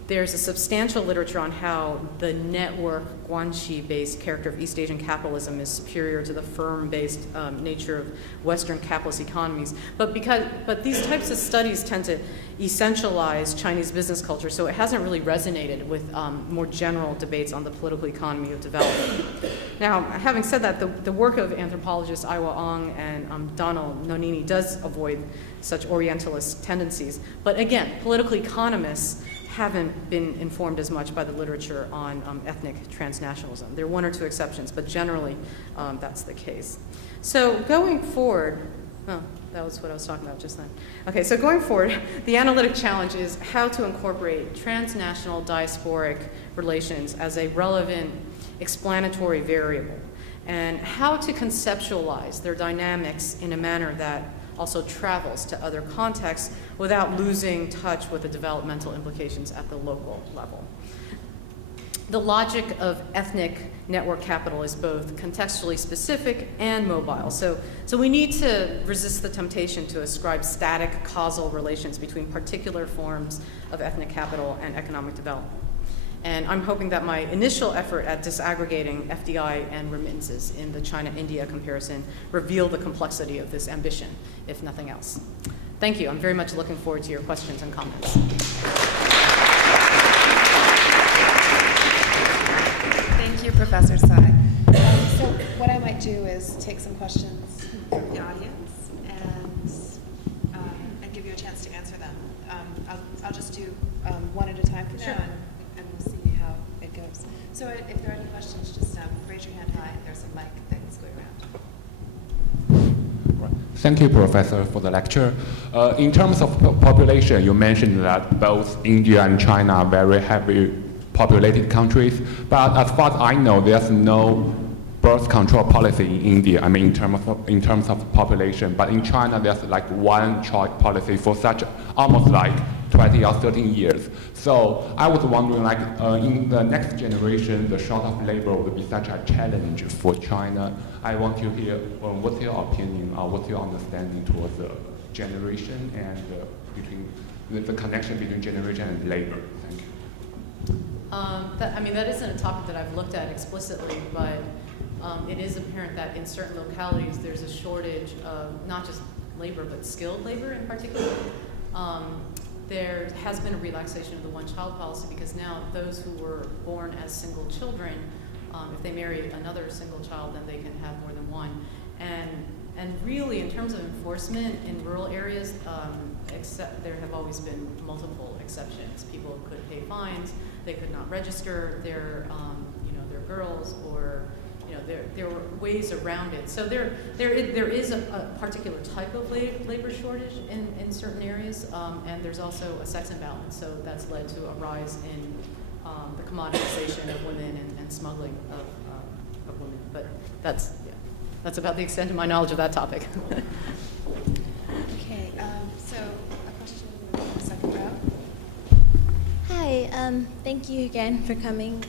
There's a substantial literature on how the network guanxi-based character of East Asian capitalism is superior to the firm-based nature of Western capitalist economies. But these types of studies tend to essentialize Chinese business culture, so it hasn't really resonated with more general debates on the political economy of development. Now, having said that, the work of anthropologists Aiwa Ong and Donald Nonini does avoid such Orientalist tendencies. But again, political economists haven't been informed as much by the literature on ethnic transnationalism. There are one or two exceptions, but generally that's the case. So going forward, that was what I was talking about just then. Okay, so going forward, the analytic challenge is how to incorporate transnational diasporic relations as a relevant explanatory variable, and how to conceptualize their dynamics in a manner that also travels to other contexts without losing touch with the developmental implications at the local level. The logic of ethnic network capital is both contextually specific and mobile. So we need to resist the temptation to ascribe static causal relations between particular forms of ethnic capital and economic development. And I'm hoping that my initial effort at disaggregating FDI and remittances in the China-India comparison reveal the complexity of this ambition, if nothing else. Thank you. I'm very much looking forward to your questions and comments. Thank you, Professor Tsai. So what I might do is take some questions from the audience and give you a chance to answer them. I'll just do one at a time for now. And we'll see how it goes. So if there are any questions, just raise your hand high. There's a mic that's going around. Thank you, Professor, for the lecture. In terms of population, you mentioned that both India and China are very heavily populated countries, but as far as I know, there's no birth control policy in India, I mean in terms of population, but in China there's like one child policy for such almost like 20 or 13 years. So I was wondering, like in the next generation, the short of labor will be such a challenge for China. I want to hear what's your opinion or what's your understanding towards the generation and between the connection between generation and labor. Thank you. That isn't a topic that I've looked at explicitly, but it is apparent that in certain localities there's a shortage of not just labor, but skilled labor in particular. There has been a relaxation of the one-child policy because now those who were born as single children, if they marry another single child, then they can have more than one. And really, in terms of enforcement in rural areas, there have always been multiple exceptions. People could pay fines, they could not register their girls, or there were ways around it. So there is a particular type of labor shortage in certain areas, and there's also a sex imbalance. So that's led to a rise in the commoditization of women and smuggling of women. But that's about the extent of my knowledge of that topic. Okay, so a question in the second row. Hi, thank you again for coming.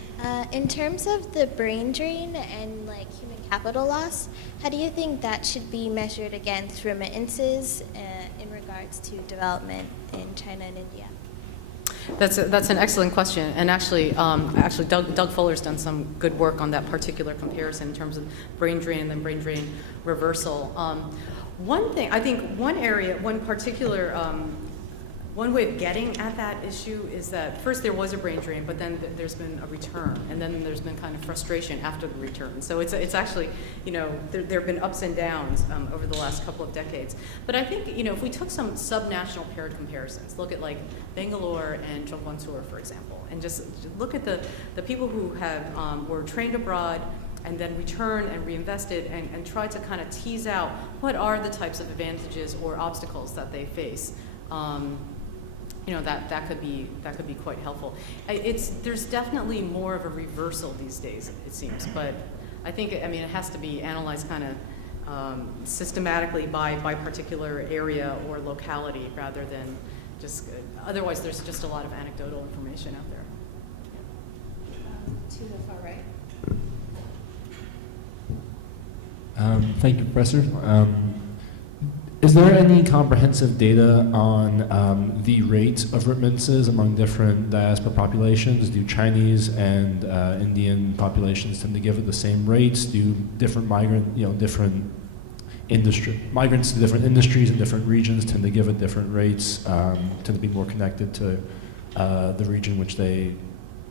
In terms of the brain drain and like human capital loss, how do you think that should be measured against remittances in regards to development in China and India? That's an excellent question, and actually Doug Fuller's done some good work on that particular comparison in terms of brain drain and then brain drain reversal. One thing, I think one area, one particular, one way of getting at that issue is that first there was a brain drain, but then there's been a return, and then there's been kind of frustration after the return. So it's actually, there have been ups and downs over the last couple of decades. But I think, if we took some subnational paired comparisons, look at like Bangalore and Chongqing, for example, and just look at the people who were trained abroad and then returned and reinvested and tried to kind of tease out what are the types of advantages or obstacles that they face. That could be quite helpful. There's definitely more of a reversal these days, it seems, but I think it has to be analyzed kind of systematically by particular area or locality rather than just otherwise there's just a lot of anecdotal information out there. To the far right. Thank you, Professor. Is there any comprehensive data on the rates of remittances among different diaspora populations? Do Chinese and Indian populations tend to give it the same rates? Do different migrants to different industries in different regions tend to give it different rates? Tend to be more connected to the region which they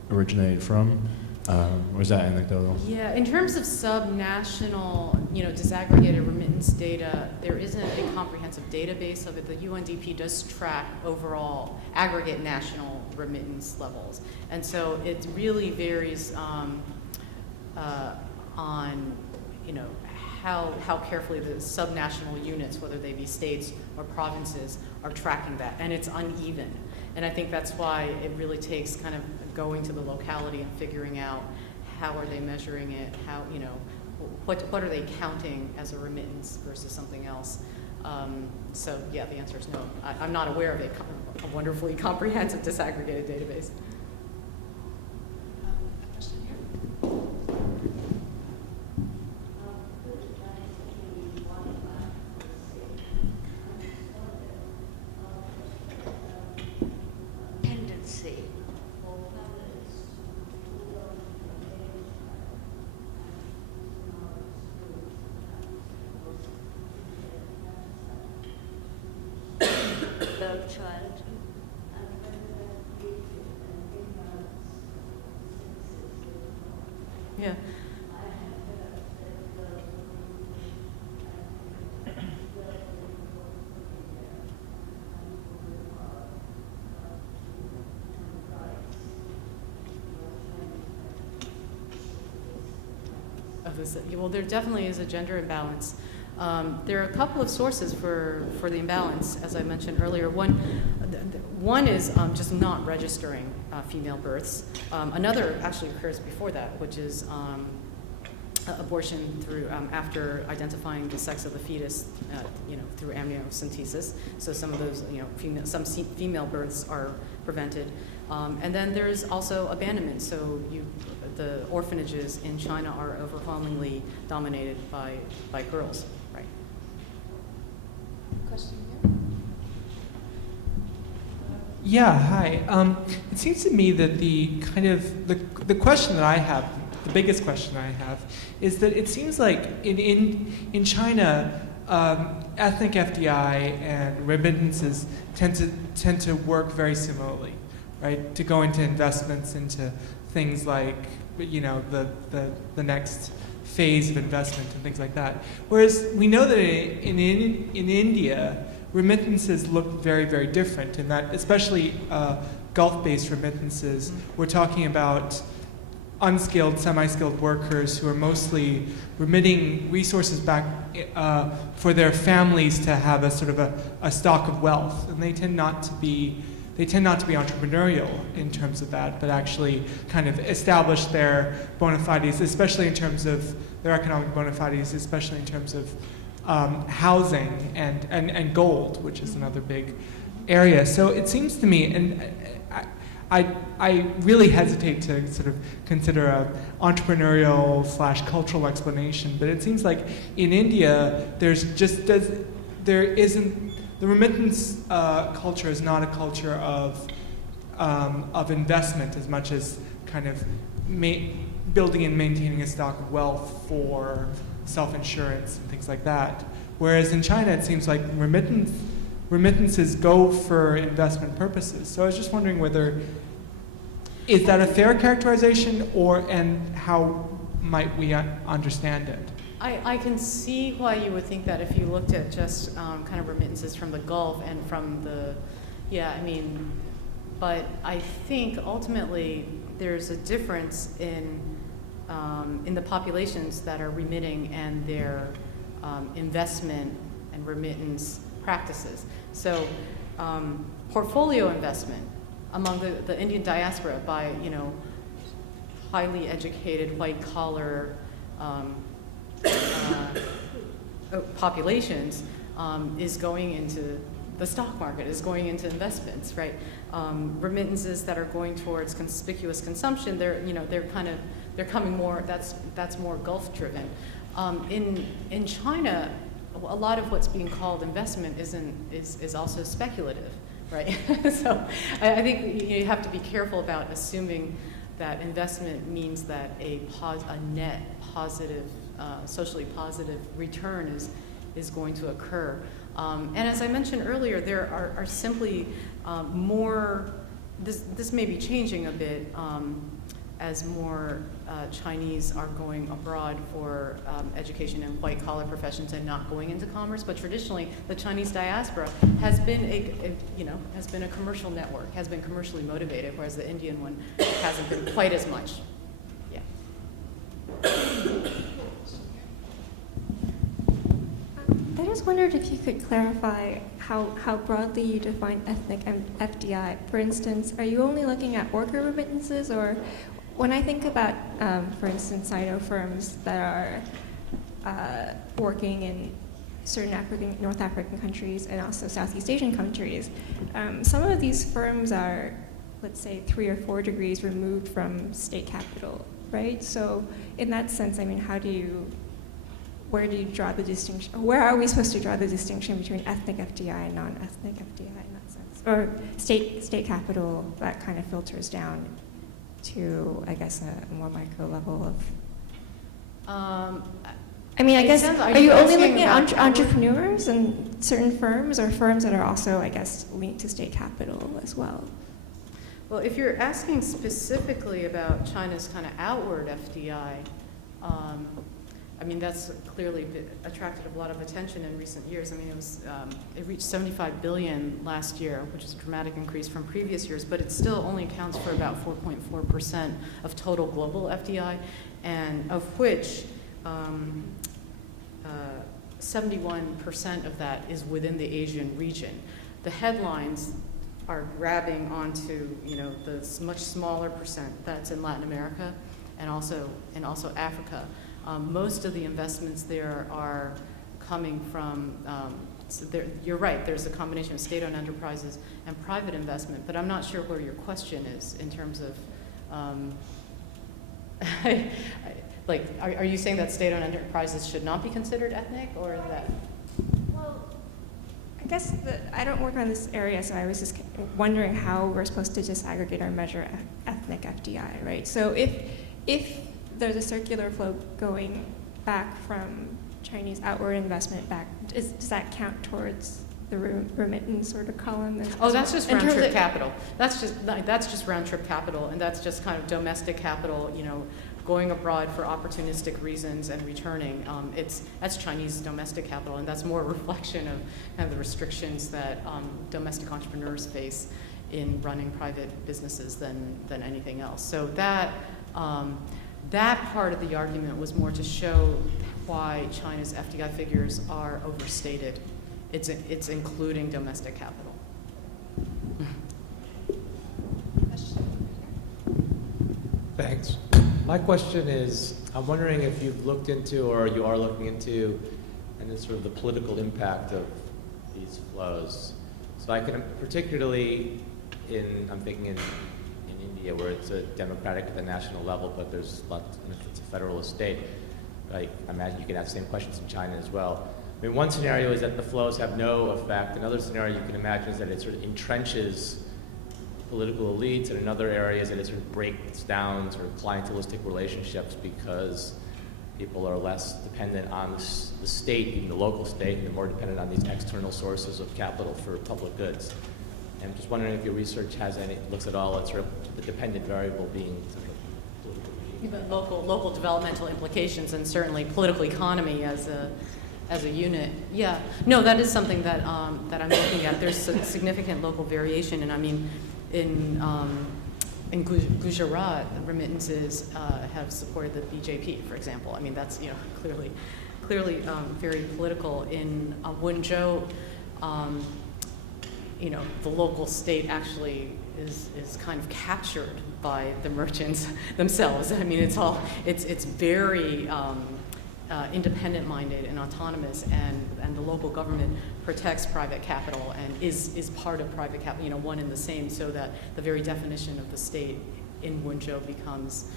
originate from? Or is that anecdotal? Yeah, in terms of subnational, disaggregated remittance data, there isn't a comprehensive database of it. The UNDP does track overall aggregate national remittance levels, and so it really varies on, how carefully the subnational units, whether they be states or provinces, are tracking that, and it's uneven. And I think that's why it really takes kind of going to the locality and figuring out how are they measuring it, what are they counting as a remittance versus something else. So yeah, the answer is no. I'm not aware of a wonderfully comprehensive disaggregated database. A question here. Tendency. Third child. Yeah. Well, there definitely is a gender imbalance. There are a couple of sources for the imbalance, as I mentioned earlier. One is just not registering female births. Another actually occurs before that, which is abortion through after identifying the sex of the fetus, through amniocentesis. So some of those, some female births are prevented, and then there's also abandonment. So the orphanages in China are overwhelmingly dominated by girls, right? Question here. Yeah, hi. It seems to me that the question that I have, the biggest question I have, is that it seems like in China, ethnic FDI and remittances tend to work very similarly, right? To go into investments into things like, the next phase of investment and things like that. Whereas we know that in India, remittances look very, very different in that, especially Gulf-based remittances, we're talking about unskilled, semi-skilled workers who are mostly remitting resources back for their families to have a sort of a stock of wealth, and they tend not to be entrepreneurial in terms of that, but actually kind of establish their bona fides, especially in terms of their economic bona fides, especially in terms of housing and gold, which is another big area. So it seems to me, and I really hesitate to sort of consider a entrepreneurial / cultural explanation, but it seems like in India, the remittance culture is not a culture of investment as much as kind of building and maintaining a stock of wealth for self-insurance and things like that. Whereas in China, it seems like remittances go for investment purposes. So I was just wondering is that a fair characterization, and how might we understand it? I can see why you would think that if you looked at just kind of remittances from the Gulf and from but I think ultimately there's a difference in the populations that are remitting and their investment and remittance practices. So portfolio investment among the Indian diaspora by, highly educated, white-collar populations is going into the stock market, is going into investments, right? Remittances that are going towards conspicuous consumption, they're coming more, that's more Gulf-driven. In China, a lot of what's being called investment is also speculative, right? So I think you have to be careful about assuming that investment means that a net positive, socially positive return is going to occur. And as I mentioned earlier, there are simply more, this may be changing a bit as more Chinese are going abroad for education in white-collar professions and not going into commerce. But traditionally, the Chinese diaspora has been a commercial network, has been commercially motivated, whereas the Indian one hasn't been quite as much. Yeah. I just wondered if you could clarify how broadly you define ethnic FDI. For instance, are you only looking at worker remittances, or when I think about, for instance, Sino firms that are working in certain North African countries and also Southeast Asian countries, some of these firms are, let's say, 3 or 4 degrees removed from state capital, right? So in that sense, I mean, where do you draw the distinction? Where are we supposed to draw the distinction between ethnic FDI and non-ethnic FDI in that sense? Or state capital that kind of filters down to, I guess, a more micro level of... I mean, I guess, are you only looking at entrepreneurs and certain firms, or firms that are also, I guess, linked to state capital as well? Well, if you're asking specifically about China's kind of outward FDI, I mean, that's clearly attracted a lot of attention in recent years. I mean, it reached 75 billion last year, which is a dramatic increase from previous years, but it still only accounts for about 4.4% of total global FDI, and of which 71% of that is within the Asian region. The headlines are grabbing onto, the much smaller percent that's in Latin America and also Africa. Most of the investments there are coming from, you're right, there's a combination of state-owned enterprises and private investment, but I'm not sure where your question is in terms of, are you saying that state-owned enterprises should not be considered ethnic, or that? Well, I guess I don't work on this area, so I was just wondering how we're supposed to disaggregate or measure ethnic FDI, right? So if there's a circular flow going back from Chinese outward investment back, does that count towards the remittance sort of column? Oh, that's just in round terms trip of- capital. That's just round trip capital, and that's just kind of domestic capital, going abroad for opportunistic reasons and returning. That's Chinese domestic capital, and that's more a reflection of kind of the restrictions that domestic entrepreneurs face in running private businesses than anything else. So that part of the argument was more to show why China's FDI figures are overstated. It's including domestic capital. Thanks. My question is, I'm wondering if you've looked into, or you are looking into, and then sort of the political impact of these flows. So I can, particularly I'm thinking in India, where it's a democratic at the national level, but there's lots, and it's a federalist state. I imagine you can have the same questions in China as well. I mean, one scenario is that the flows have no effect. Another scenario you can imagine is that it sort of entrenches political elites, and another area is that it sort of breaks down sort of clientelistic relationships because people are less dependent on the state, even the local state, and they're more dependent on these external sources of capital for public goods. And I'm just wondering if your research looks at all at sort of the dependent variable being sort of political regime. Local developmental implications, and certainly political economy as a unit. Yeah, no, that is something that I'm looking at. There's significant local variation, and I mean, in Gujarat, remittances have supported the BJP, for example. I mean, that's clearly very political. In Wenzhou, the local state actually is kind of captured by the merchants themselves. I mean, it's very independent-minded and autonomous, and the local government protects private capital and is part of private capital, one and the same, so that the very definition of the state in Wenzhou becomes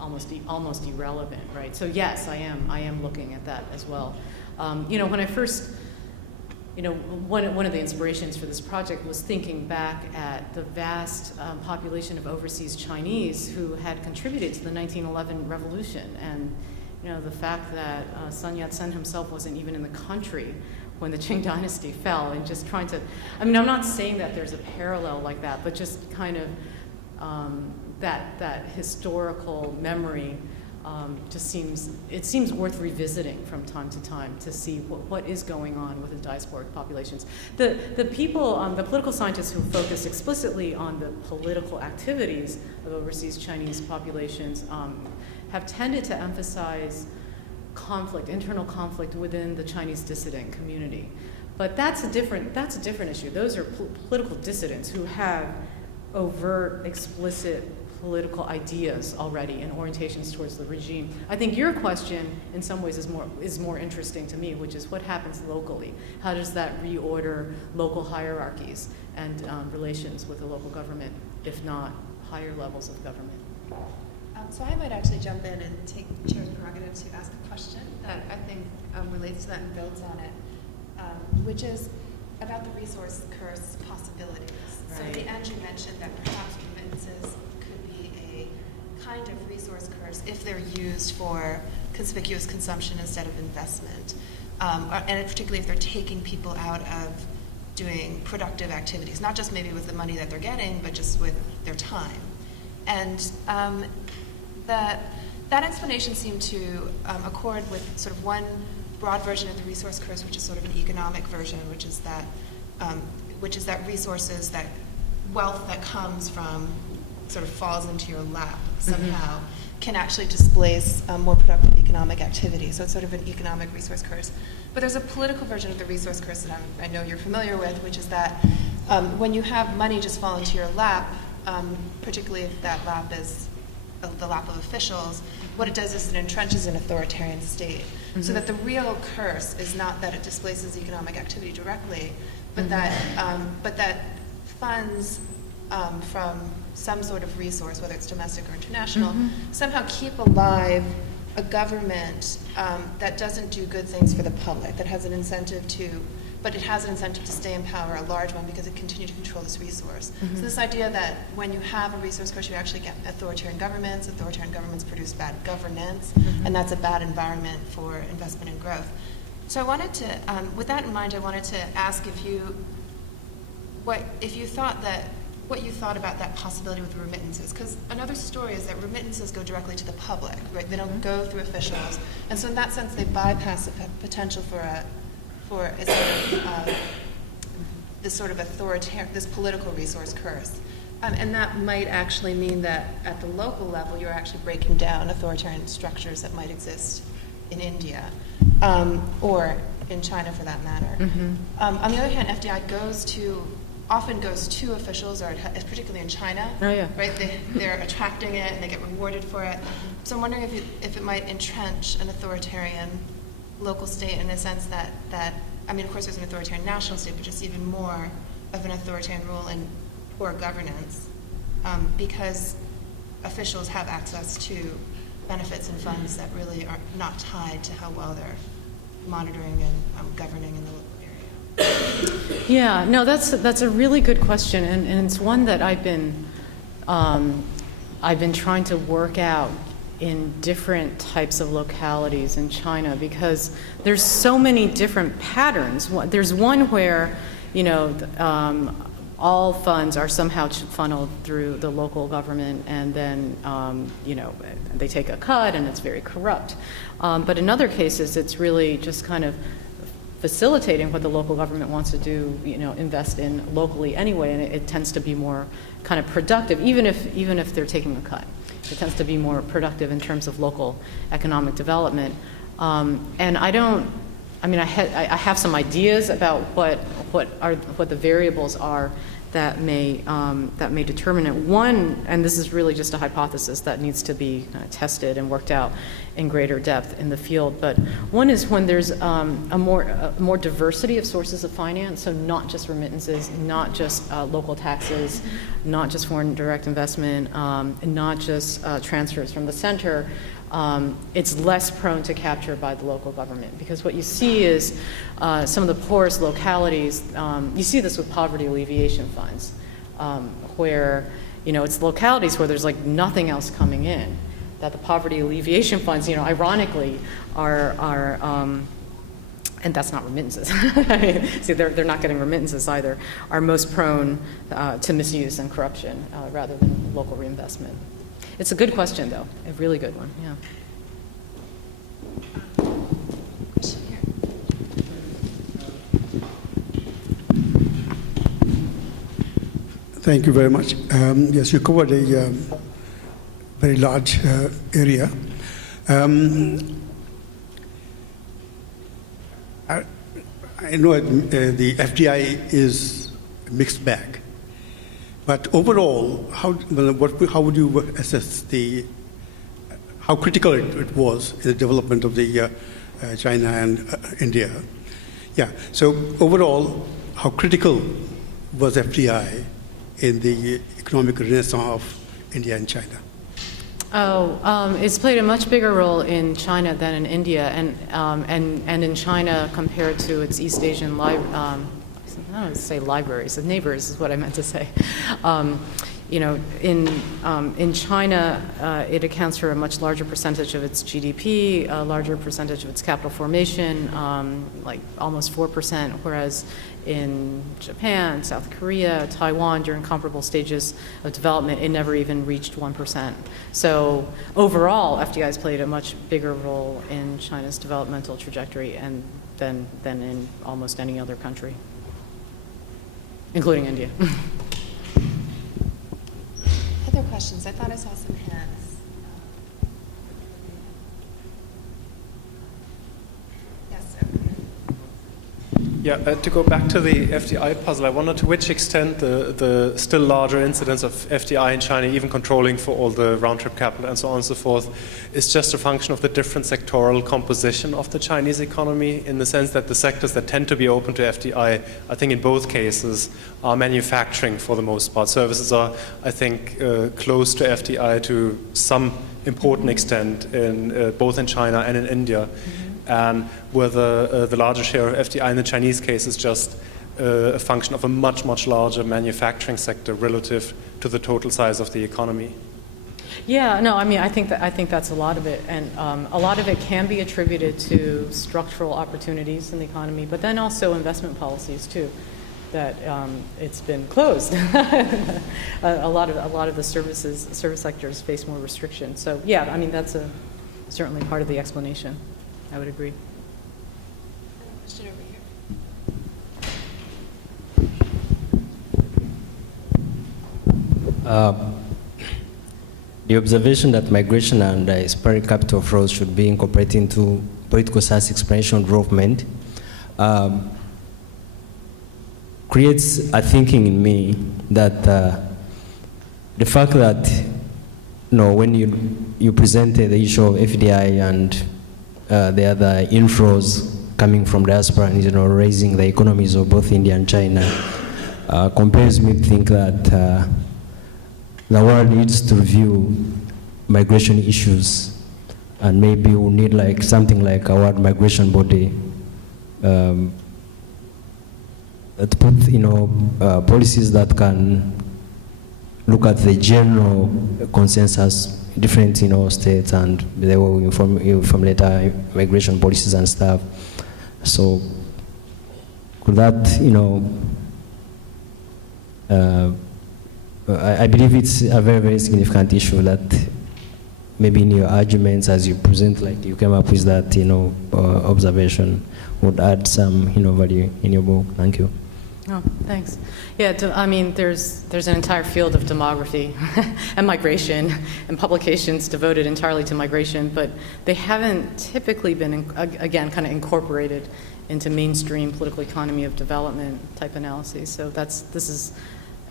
almost irrelevant, right? So yes, I am looking at that as well. When I first, one of the inspirations for this project was thinking back at the vast population of overseas Chinese who had contributed to the 1911 revolution, and the fact that Sun Yat-sen himself wasn't even in the country when the Qing dynasty fell, and just trying to, I'm not saying that there's a parallel like that, but just kind of that historical memory just seems worth revisiting from time to time to see what is going on with the diasporic populations. The people, the political scientists who focus explicitly on the political activities of overseas Chinese populations have tended to emphasize internal conflict within the Chinese dissident community. But that's a different issue. Those are political dissidents who have overt, explicit political ideas already and orientations towards the regime. I think your question, in some ways, is more interesting to me, which is what happens locally. How does that reorder local hierarchies and relations with the local government, if not higher levels of government? So I might actually jump in and take the chair's prerogative to ask a question that I think relates to that and builds on it, which is about the resource curse possibilities. Right. So at the end you mentioned that perhaps remittances could be a kind of resource curse if they're used for conspicuous consumption instead of investment, and particularly if they're taking people out of doing productive activities, not just maybe with the money that they're getting, but just with their time. And that explanation seemed to accord with sort of one broad version of the resource curse, which is sort of an economic version, which is that resources, that wealth that comes from, sort of falls into your lap somehow, can actually displace more productive economic activity. So it's sort of an economic resource curse. But there's a political version of the resource curse that I know you're familiar with, which is that when you have money just fall into your lap, particularly if that lap is the lap of officials, what it does is it entrenches an authoritarian state. So that the real curse is not that it displaces economic activity directly, but that funds from some sort of resource, whether it's domestic or international, somehow keep alive a government that doesn't do good things for the public, that has an incentive to but it has an incentive to stay in power, a large one, because it continues to control this resource. Mm-hmm. So this idea that when you have a resource curse, you actually get authoritarian governments produce bad governance, Mm-hmm. and that's a bad environment for investment and growth. So I wanted to, with that in mind, I wanted to ask if you what you thought about that possibility with remittances, because another story is that remittances go directly to the public, right? They don't go through officials, and so in that sense, they bypass the potential for a sort of this political resource curse, and that might actually mean that at the local level, you're actually breaking down authoritarian structures that might exist in India, or in China for that matter. Mm-hmm. On the other hand, FDI often goes to officials, or particularly in China, Oh, yeah. right? They're attracting it and they get rewarded for it. So I'm wondering if it might entrench an authoritarian local state in a sense that I mean, of course, there's an authoritarian national state, but just even more of an authoritarian rule and poor governance, because officials have access to benefits and funds that really are not tied to how well they're monitoring and governing in the local area. Yeah, no, that's a really good question, and it's one that I've been trying to work out in different types of localities in China, because there's so many different patterns. There's one where, all funds are somehow funneled through the local government, and then they take a cut, and it's very corrupt. But in other cases, it's really just kind of facilitating what the local government wants to do, invest in locally anyway, and it tends to be more kind of productive, even if they're taking a cut. It tends to be more productive in terms of local economic development. And I have some ideas about what the variables are that may determine it. One, and this is really just a hypothesis that needs to be tested and worked out in greater depth in the field, but one is when there's a more diversity of sources of finance, so not just remittances, not just local taxes, not just foreign direct investment, and not just transfers from the center. It's less prone to capture by the local government, because what you see is some of the poorest localities, you see this with poverty alleviation funds, where it's localities where there's like nothing else coming in, that the poverty alleviation funds, ironically are and that's not remittances. See, they're not getting remittances either, are most prone to misuse and corruption rather than local reinvestment. It's a good question, though, a really good one, yeah. Question here. Thank you very much. Yes, you covered a very large area. I know the FDI is a mixed bag, but overall, how would you assess how critical it was in the development of the China and India? Yeah. So overall, how critical was FDI in the economic renaissance of India and China? It's played a much bigger role in China than in India, and in China compared to its East Asian I don't want to say libraries, neighbors is what I meant to say. In China, it accounts for a much larger percentage of its GDP, a larger percentage of its capital formation, like almost 4%, whereas in Japan, South Korea, Taiwan, during comparable stages of development, it never even reached 1%. So overall, FDI has played a much bigger role in China's developmental trajectory than in almost any other country, including India. Other questions? I thought I saw some hands. Yes, sir. Yeah, to go back to the FDI puzzle, I wonder to which extent the still larger incidence of FDI in China, even controlling for all the round-trip capital and so on and so forth, is just a function of the different sectoral composition of the Chinese economy, in the sense that the sectors that tend to be open to FDI, I think in both cases, are manufacturing for the most part. Services are, I think, close to FDI to some important extent, both in China and in India. and whether the larger share of FDI in the Chinese case is just a function of a much, much larger manufacturing sector relative to the total size of the economy. Yeah, no, I mean, I think that's a lot of it, and a lot of it can be attributed to structural opportunities in the economy, but then also investment policies too. That it's been closed. a lot of the service sectors face more restrictions. So yeah, I mean that's certainly part of the explanation. I would agree. Question over here. The observation that migration and sporadic capital flows should be incorporated into political science explanation development creates a thinking in me that the fact that when you presented the issue of FDI and the other inflows coming from diaspora and raising the economies of both India and China compels me to think that the world needs to review migration issues, and maybe we'll need something like a world migration body that put policies that can look at the general consensus, different states, and they will formulate migration policies and stuff. So could that I believe it's a very, very significant issue that maybe in your arguments as you present, you came up with that, observation would add some, value in your book. Thank you. Oh, thanks. Yeah, I mean, there's an entire field of demography and migration and publications devoted entirely to migration, but they haven't typically been, again, kind of incorporated into mainstream political economy of development type analyses. So this is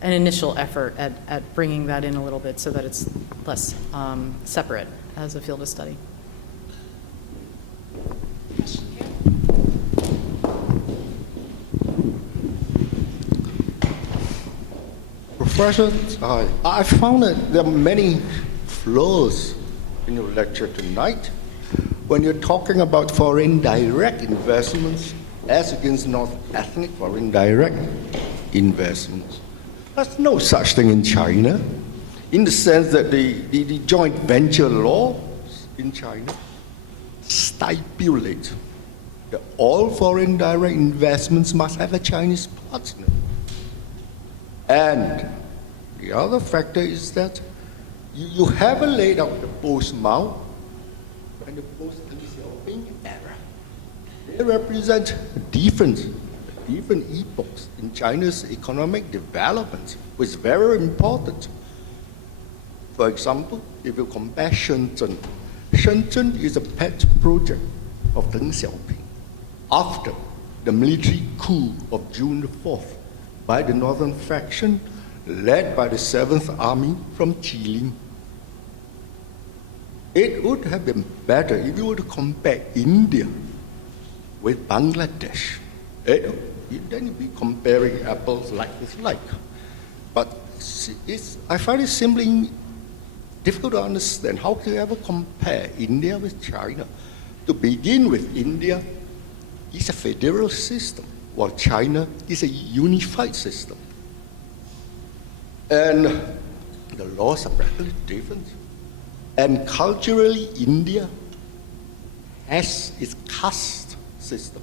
an initial effort at bringing that in a little bit so that it's less separate as a field of study. Question here. Professor Tsai, I found that there are many flaws in your lecture tonight when you're talking about foreign direct investments as against non-ethnic foreign direct investments. There's no such thing in China, in the sense that the joint venture laws in China stipulate that all foreign direct investments must have a Chinese partner. And the other factor is that you haven't laid out the post-Mao and the post-Deng Xiaoping era. They represent different epochs in China's economic development, which is very important. For example, if you compare Shenzhen, Shenzhen is a pet project of Deng Xiaoping after the military coup of June the 4th by the northern faction led by the 7th Army from Jilin. It would have been better if you were to compare India with Bangladesh. Then you'd be comparing apples like with like. But I find it simply difficult to understand how can you ever compare India with China. To begin with, India is a federal system, while China is a unified system. And the laws are practically different. And culturally, India has its caste system.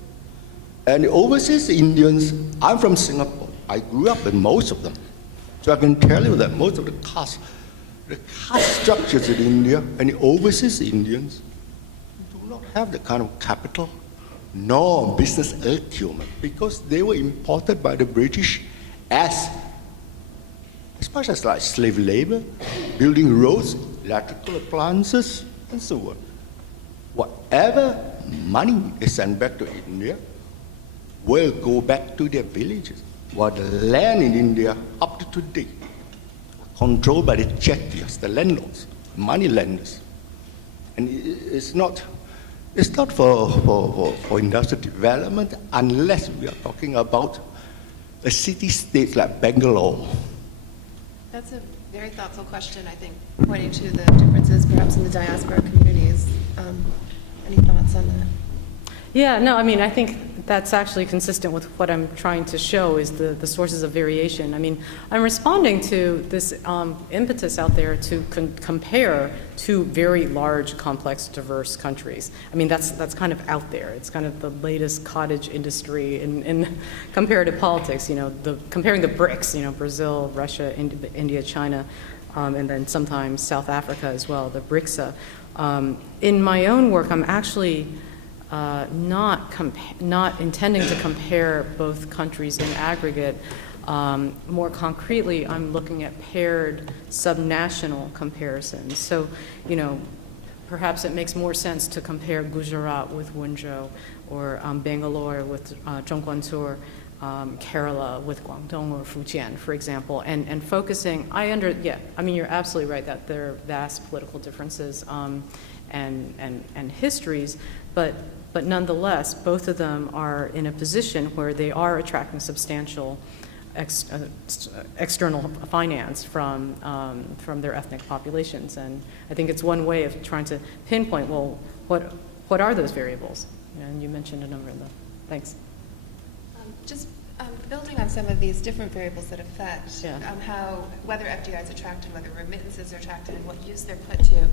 And the overseas Indians, I'm from Singapore. I grew up with most of them. So I can tell you that most of the caste structures in India and the overseas Indians do not have the kind of capital nor business acumen because they were imported by the British as much as like slave labor, building roads, electrical appliances, and so on. Whatever money is sent back to India will go back to their villages, while the land in India, up to today, controlled by the chettias, the landlords, money lenders. And it's not for industrial development unless we are talking about a city-state like Bangalore. That's a very thoughtful question, I think, pointing to the differences perhaps in the diaspora communities. Any thoughts on that? Yeah, no, I mean, I think that's actually consistent with what I'm trying to show is the sources of variation. I mean, I'm responding to this impetus out there to compare two very large, complex, diverse countries. I mean, that's kind of out there. It's kind of the latest cottage industry in comparative politics, you know, comparing the BRICS, you know, Brazil, Russia, India, China, and then sometimes South Africa as well, the BRICSA. In my own work, I'm actually not intending to compare both countries in aggregate. More concretely, I'm looking at paired subnational comparisons. So, you know, perhaps it makes more sense to compare Gujarat with Wenzhou, or Bangalore with Zhongguancun, Kerala with Guangdong or Fujian, for example, and focusing. I mean, you're absolutely right that there are vast political differences and histories, but nonetheless, both of them are in a position where they are attracting substantial external finance from their ethnic populations. And I think it's one way of trying to pinpoint, well, what are those variables? And you mentioned a number of them. Thanks. Just building on some of these different variables that affect Yeah. how whether FDI is attracted, whether remittances are attracted, and what use they're put to.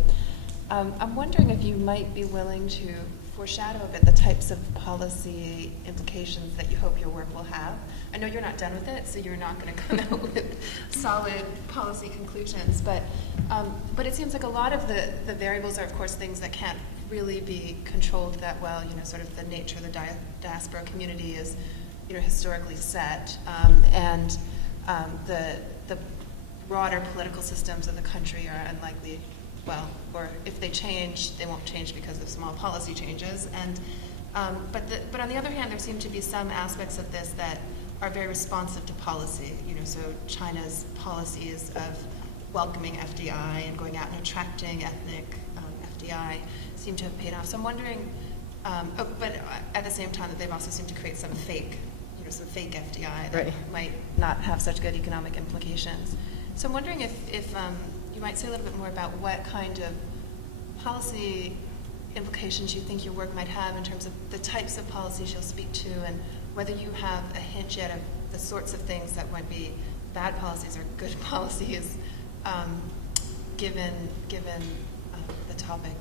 I'm wondering if you might be willing to foreshadow a bit the types of policy implications that you hope your work will have. I know you're not done with it, so you're not going to come out with solid policy conclusions, but it seems like a lot of the variables are, of course, things that can't really be controlled that well. You know, sort of the nature of the diaspora community is, you know, historically set, and the broader political systems of the country are unlikely. Well, or if they change, they won't change because of small policy changes. And but on the other hand, there seem to be some aspects of this that are very responsive to policy. You know, so China's policies of welcoming FDI and going out and attracting ethnic FDI seem to have paid off. So I'm wondering, but at the same time, that they've also seemed to create some fake FDI that might not have such good economic implications. So I'm wondering if you might say a little bit more about what kind of policy implications you think your work might have in terms of the types of policies you'll speak to, and whether you have a hint yet of the sorts of things that might be bad policies or good policies, given the topic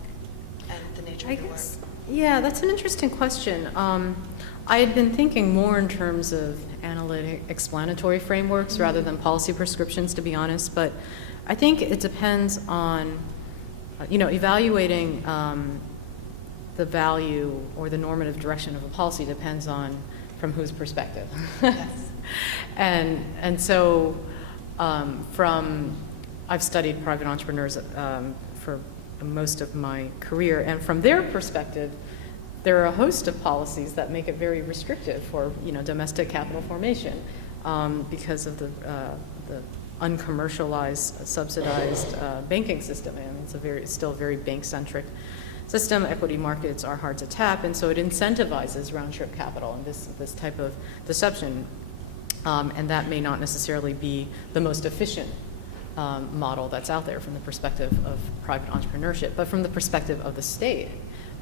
and the nature of your work. Yeah, that's an interesting question. I had been thinking more in terms of analytic explanatory frameworks rather than policy prescriptions, to be honest, but I think it depends on, you know, evaluating the value or the normative direction of a policy depends on from whose perspective. Yes. And so I've studied private entrepreneurs for most of my career, and from their perspective, there are a host of policies that make it very restrictive for, you know, domestic capital formation because of the uncommercialized, subsidized banking system, and it's still a very bank-centric system. Equity markets are hard to tap, and so it incentivizes round-trip capital and this type of deception, and that may not necessarily be the most efficient model that's out there from the perspective of private entrepreneurship, but from the perspective of the state,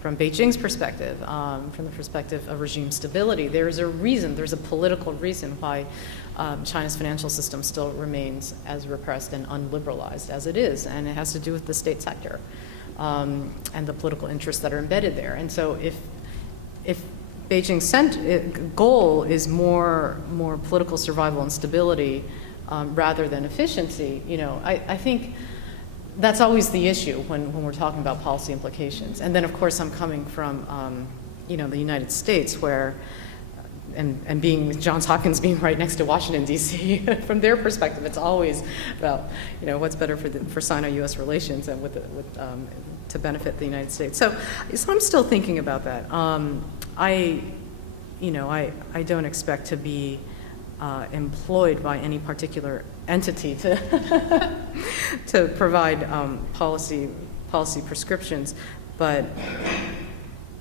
from Beijing's perspective, from the perspective of regime stability, there's a political reason why China's financial system still remains as repressed and unliberalized as it is, and it has to do with the state sector and the political interests that are embedded there. And so if Beijing's goal is more political survival and stability rather than efficiency, you know, I think that's always the issue when we're talking about policy implications. And then, of course, I'm coming from, you know, the United States, where, and being Johns Hopkins being right next to Washington, D.C., from their perspective, it's always about, you know, what's better for Sino-U.S. relations and to benefit the United States. So I'm still thinking about that. I don't expect to be employed by any particular entity to provide policy prescriptions, but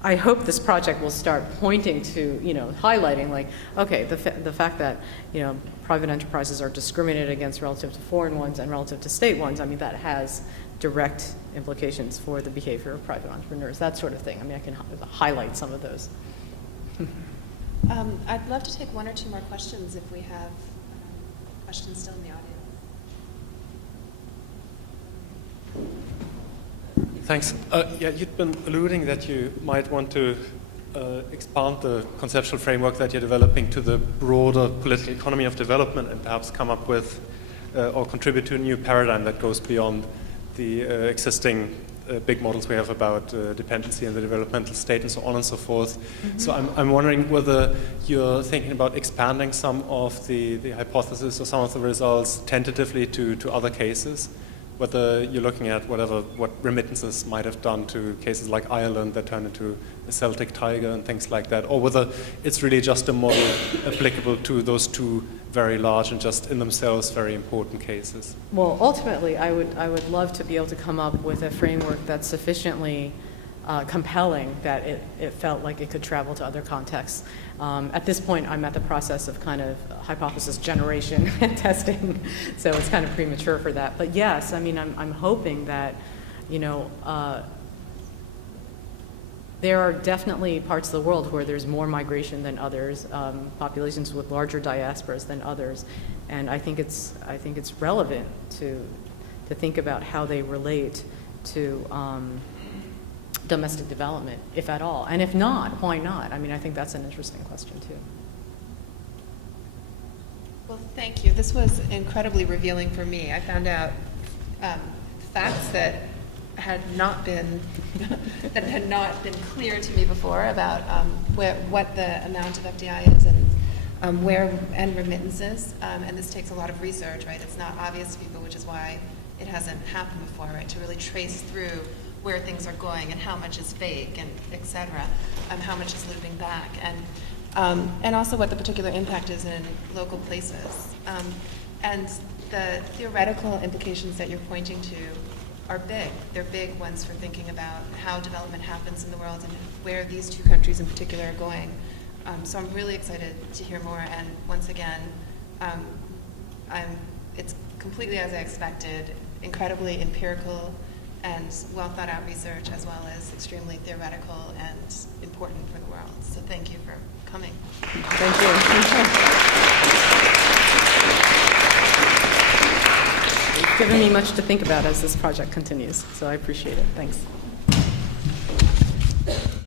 I hope this project will start pointing to, you know, highlighting, like, okay, the fact that, you know, private enterprises are discriminated against relative to foreign ones and relative to state ones. I mean, that has direct implications for the behavior of private entrepreneurs, that sort of thing. I mean, I can highlight some of those. I'd love to take one or two more questions if we have questions still in the audience. Thanks. Yeah, you'd been alluding that you might want to expand the conceptual framework that you're developing to the broader political economy of development and perhaps come up with or contribute to a new paradigm that goes beyond the existing big models we have about dependency in the developmental state and so on and so forth. Mm-hmm. So I'm wondering whether you're thinking about expanding some of the hypothesis or some of the results tentatively to other cases, whether you're looking at what remittances might have done to cases like Ireland that turned into a Celtic tiger and things like that, or whether it's really just a model applicable to those two very large and just in themselves very important cases. Well, ultimately, I would love to be able to come up with a framework that's sufficiently compelling that it felt like it could travel to other contexts. At this point, I'm at the process of kind of hypothesis generation and testing, so it's kind of premature for that. But yes, I mean, I'm hoping that, you know, there are definitely parts of the world where there's more migration than others, populations with larger diasporas than others, and I think it's relevant to think about how they relate to domestic development, if at all, and if not, why not? I mean, I think that's an interesting question too. Well, thank you. This was incredibly revealing for me. I found out facts that had not been clear to me before about what the amount of FDI is and where and remittances. And this takes a lot of research, right? It's not obvious to people, which is why it hasn't happened before, right? To really trace through where things are going and how much is fake and et cetera, how much is looping back, and also what the particular impact is in local places. And the theoretical implications that you're pointing to are big. They're big ones for thinking about how development happens in the world and where these two countries in particular are going. So I'm really excited to hear more. And once again, it's completely as I expected, incredibly empirical and well thought out research, as well as extremely theoretical and important for the world. So thank you for coming. Thank you. It's given me much to think about as this project continues, so I appreciate it. Thanks.